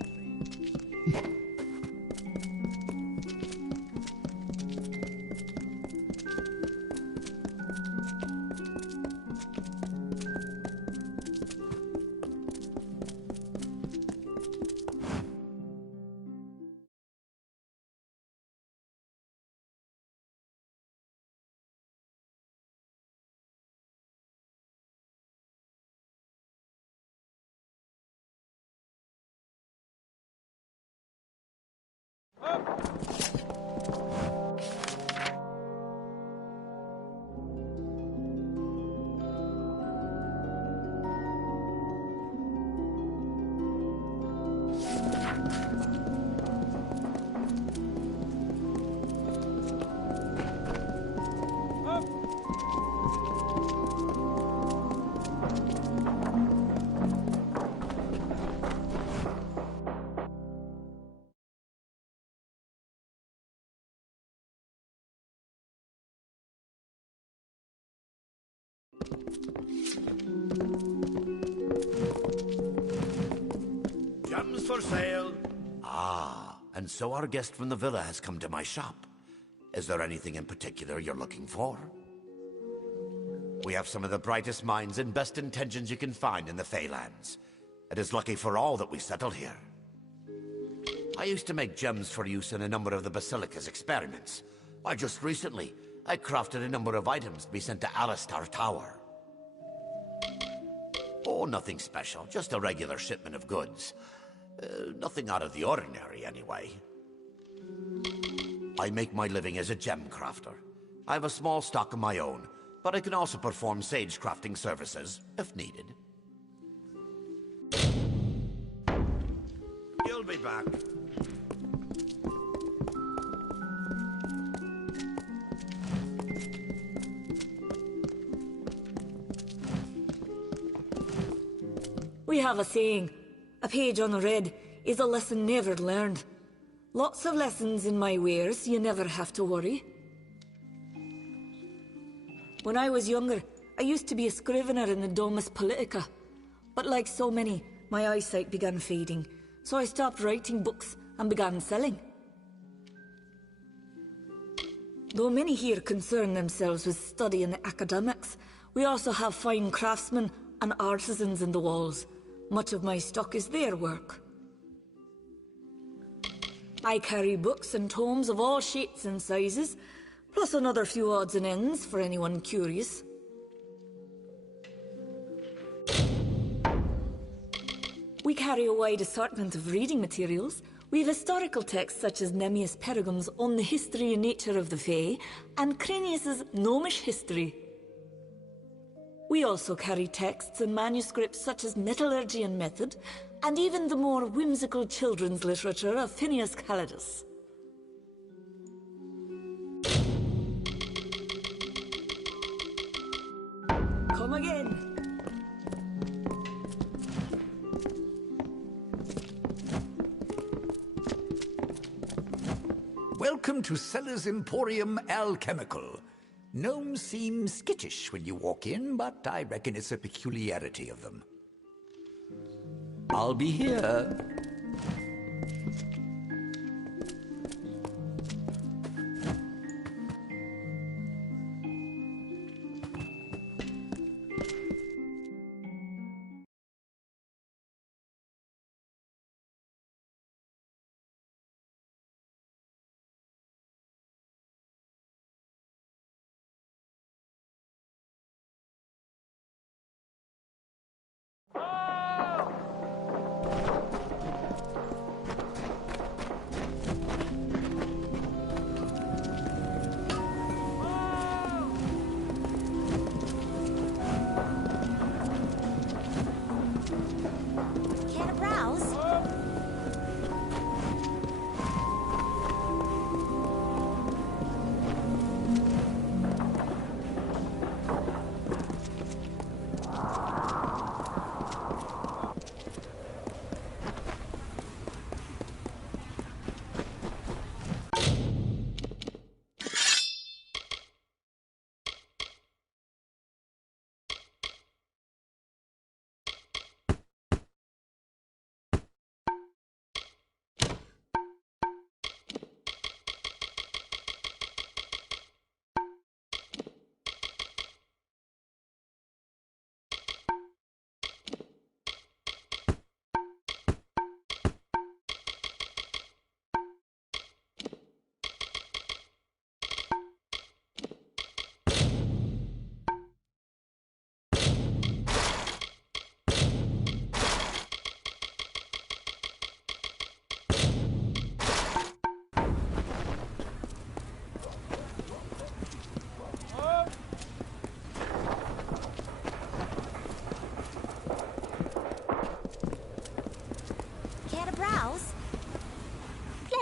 Gems for sale. Ah, and so our guest from the villa has come to my shop. Is there anything in particular you're looking for? We have some of the brightest minds and best intentions you can find in the Feylands. It is lucky for all that we settled here. I used to make gems for use in a number of the Basilica's experiments. Why, just recently, I crafted a number of items to be sent to Alistar Tower. Oh, nothing special, just a regular shipment of goods. Nothing out of the ordinary, anyway. I make my living as a gem crafter. I have a small stock of my own, but I can also perform sage crafting services, if needed. You'll be back. We have a saying, a page unread is a lesson never learned. Lots of lessons in my wares, you never have to worry. When I was younger, I used to be a scrivener in the Domus Politica. But like so many, my eyesight began fading, so I stopped writing books and began selling. Though many here concern themselves with study and the academics, we also have fine craftsmen and artisans in the walls. Much of my stock is their work. I carry books and tomes of all shapes and sizes, plus another few odds and ends for anyone curious. We carry a wide assortment of reading materials. We have historical texts such as Nemmius Pergam's On the History and Nature of the Fae, and Cranius's Gnomish History. We also carry texts and manuscripts such as Metallurgy and Method, and even the more whimsical children's literature of Phineas Calidus. Come again. Welcome to Seller's Emporium Alchemical. Gnomes seem skittish when you walk in, but I reckon it's a peculiarity of them. I'll be here.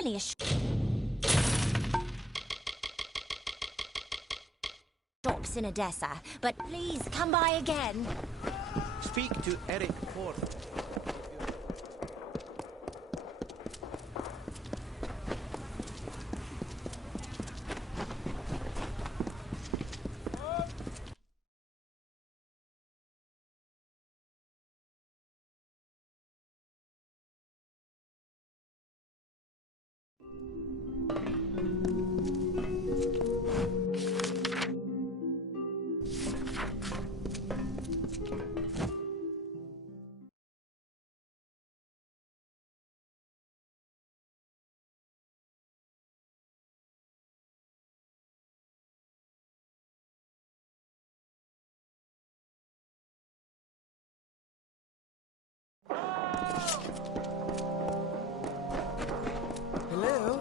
really a shops in Odessa, but please come by again. Speak to Eric Ford. Hello?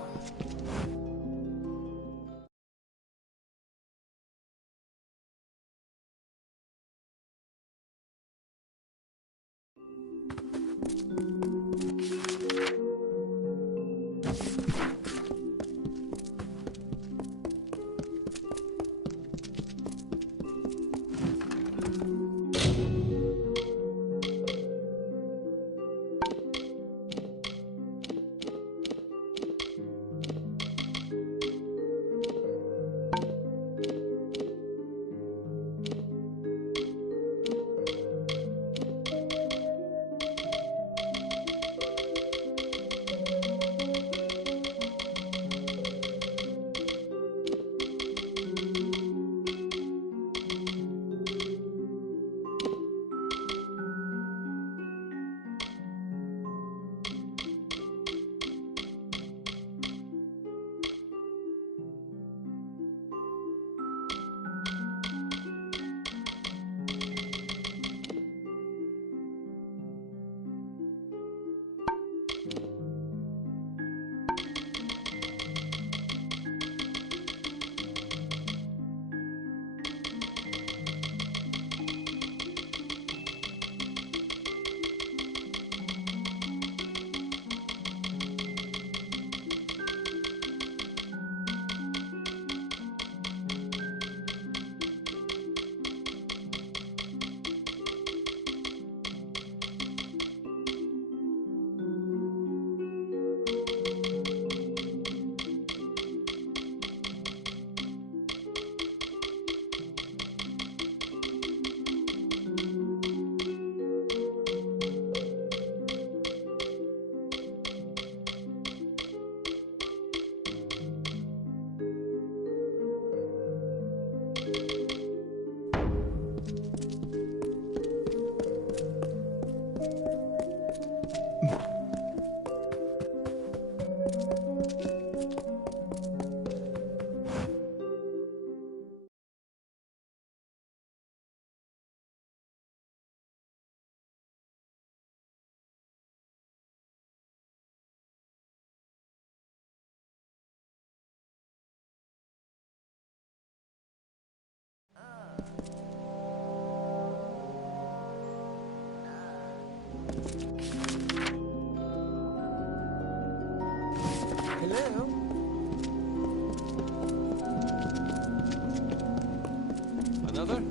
Hello? Another?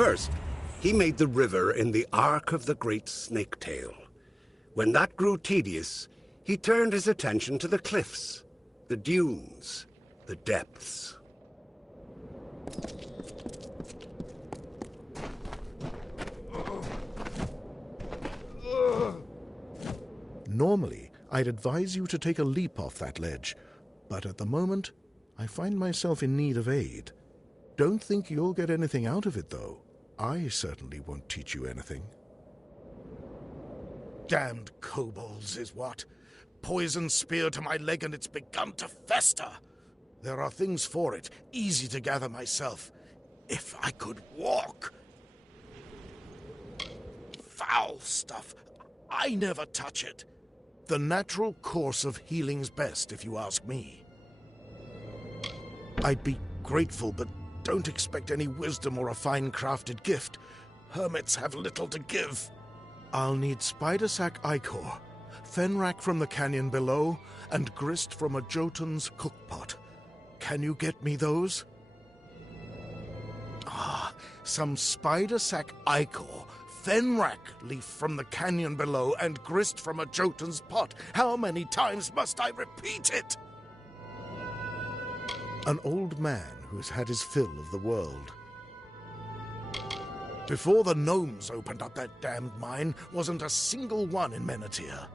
First, he made the river in the arc of the great snake-tail. When that grew tedious, he turned his attention to the cliffs, the dunes, the depths. Normally, I'd advise you to take a leap off that ledge, but at the moment, I find myself in need of aid. Don't think you'll get anything out of it, though. I certainly won't teach you anything. Damned kobolds is what. Poison spear to my leg and it's begun to fester. There are things for it, easy to gather myself. If I could walk. Foul stuff. I never touch it. The natural course of healing's best, if you ask me. I'd be grateful, but don't expect any wisdom or a fine-crafted gift. Hermits have little to give. I'll need spider sack ichor, fenrack from the canyon below, and grist from a Jotun's cookpot. Can you get me those? Ah, some spider sack ichor, fenrack leaf from the canyon below, and grist from a Jotun's pot. How many times must I repeat it? An old man who's had his fill of the world. Before the gnomes opened up that damned mine, wasn't a single one in Menethir.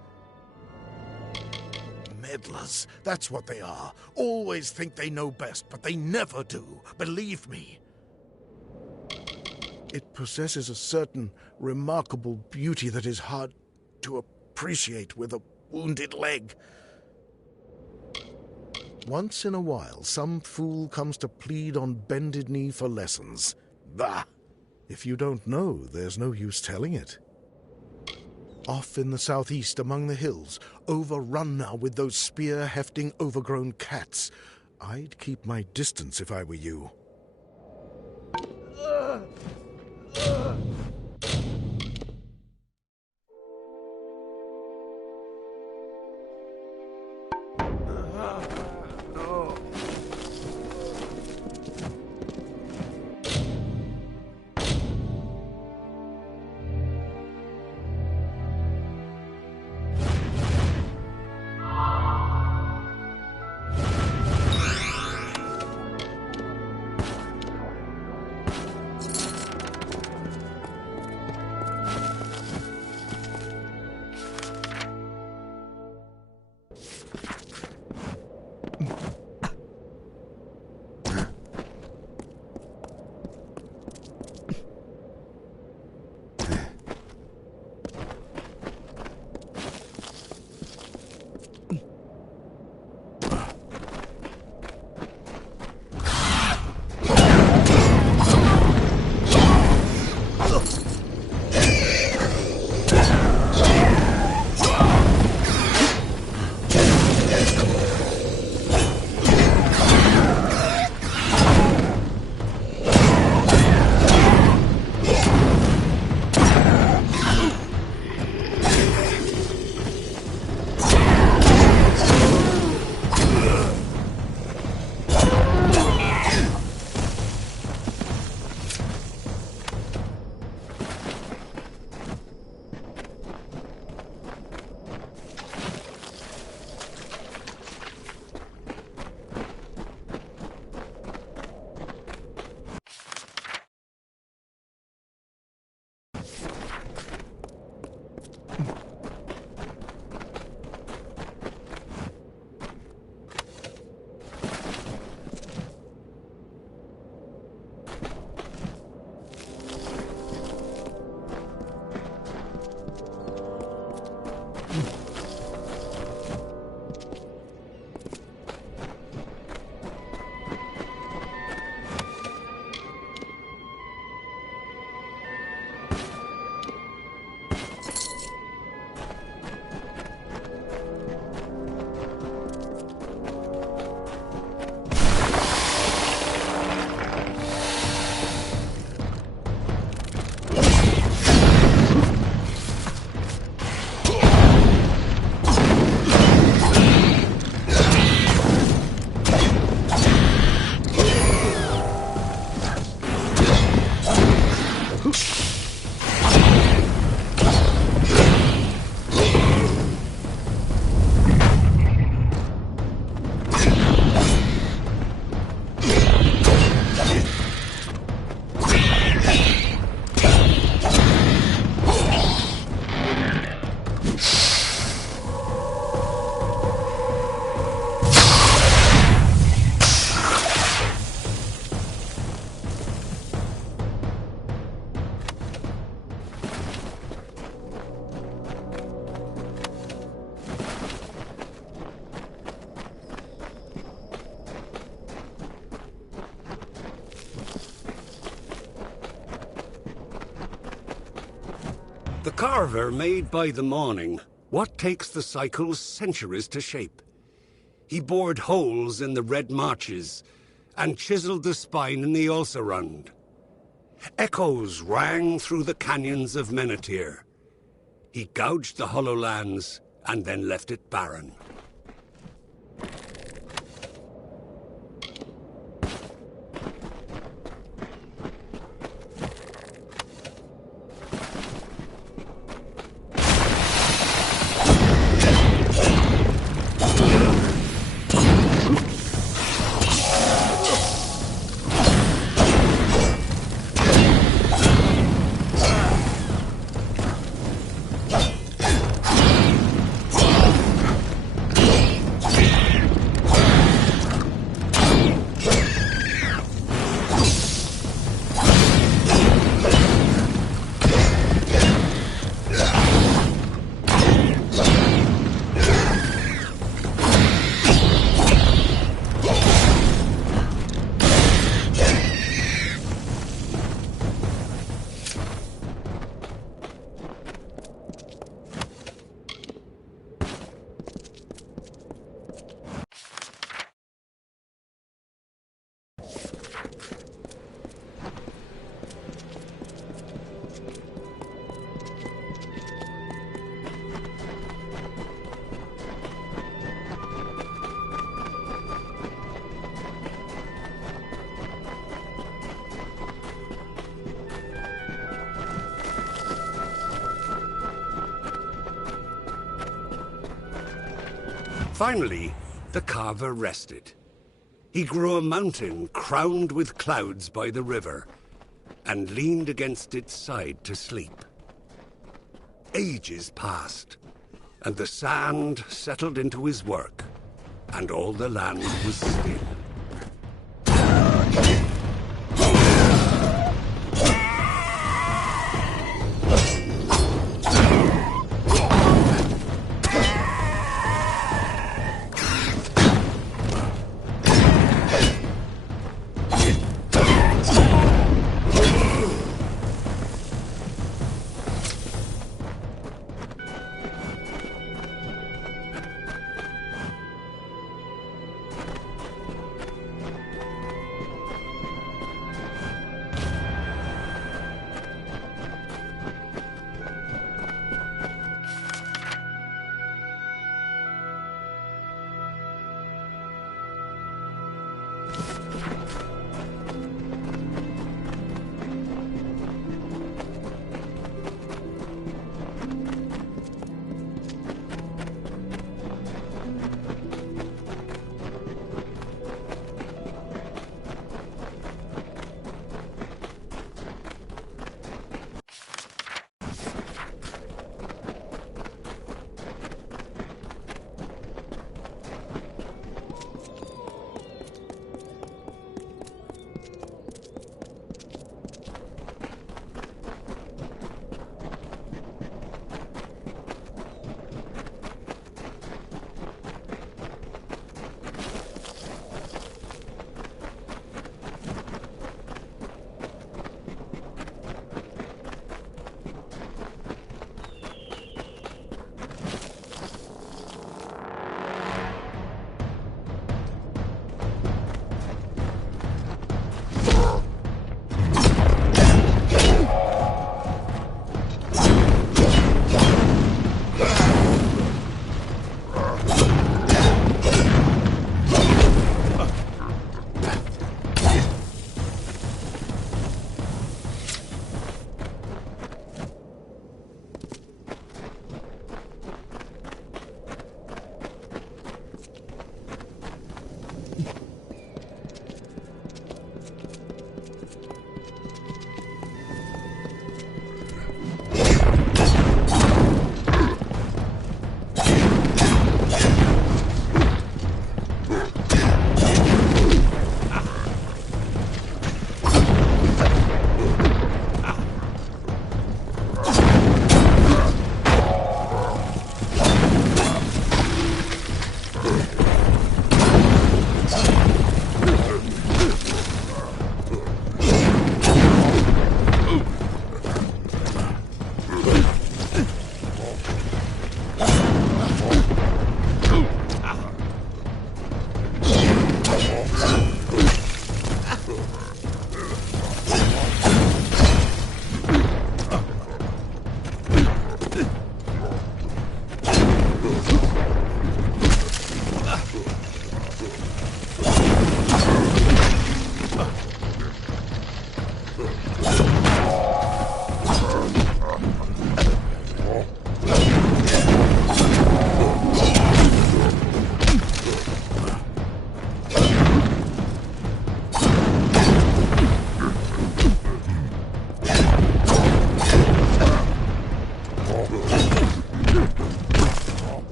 Meddlers, that's what they are. Always think they know best, but they never do. Believe me. It possesses a certain remarkable beauty that is hard to appreciate with a wounded leg. Once in a while, some fool comes to plead on bended knee for lessons. Bah! If you don't know, there's no use telling it. Off in the southeast among the hills, overrun now with those spear-hefting overgrown cats. I'd keep my distance if I were you. The carver made by the morning what takes the cycles centuries to shape. He bored holes in the red marches and chiseled the spine in the Ulcerund. Echoes rang through the canyons of Menethir. He gouged the hollow lands and then left it barren. Finally, the carver rested. He grew a mountain crowned with clouds by the river, and leaned against its side to sleep. Ages passed, and the sand settled into his work, and all the land was still.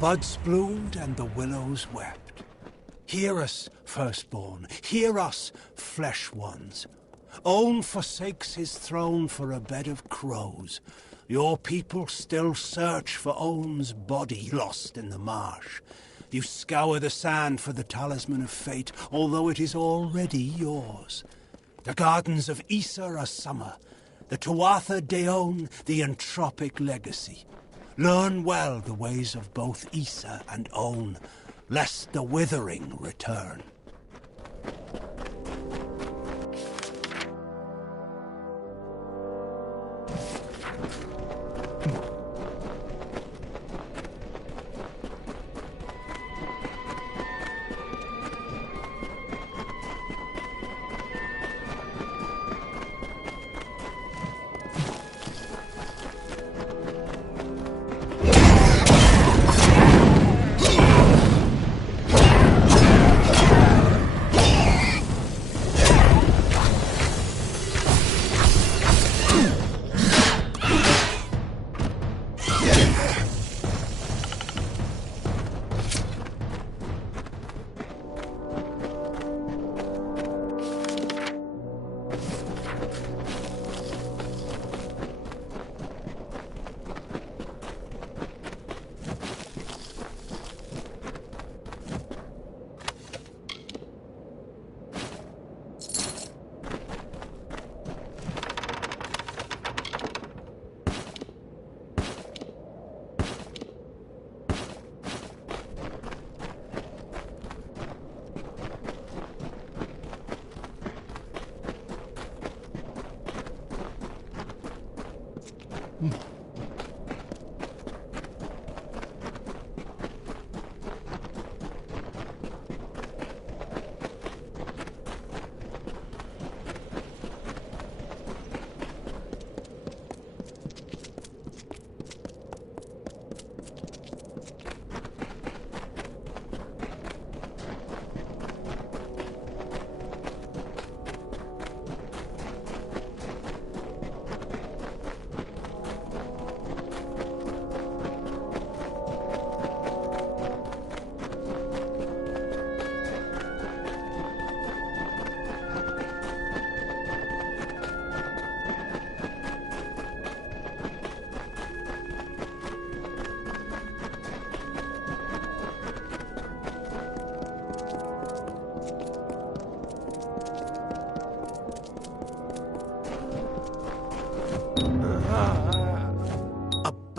buds bloomed and the willows wept. Hear us, firstborn, hear us, flesh ones. Own forsakes his throne for a bed of crows. Your people still search for Own's body lost in the marsh. You scour the sand for the talisman of fate, although it is already yours. The gardens of Issa are summer, the Tuatha Deon the entropic legacy. Learn well the ways of both Issa and Own, lest the withering return.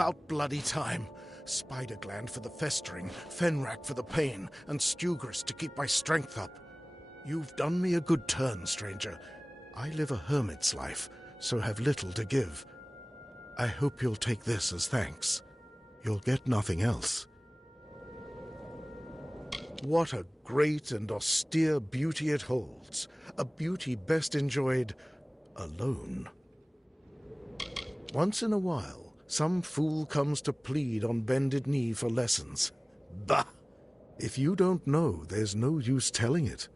About bloody time. Spider gland for the festering, Fenrak for the pain, and Stugris to keep my strength up. You've done me a good turn, stranger. I live a hermit's life, so have little to give. I hope you'll take this as thanks. You'll get nothing else. What a great and austere beauty it holds. A beauty best enjoyed alone. Once in a while, some fool comes to plead on bended knee for lessons. Bah! If you don't know, there's no use telling it.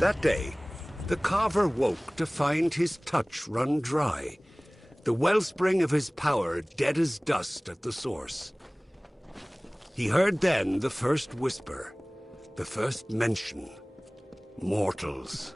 That day, the carver woke to find his touch run dry, the wellspring of his power dead as dust at the source. He heard then the first whisper, the first mention. Mortals.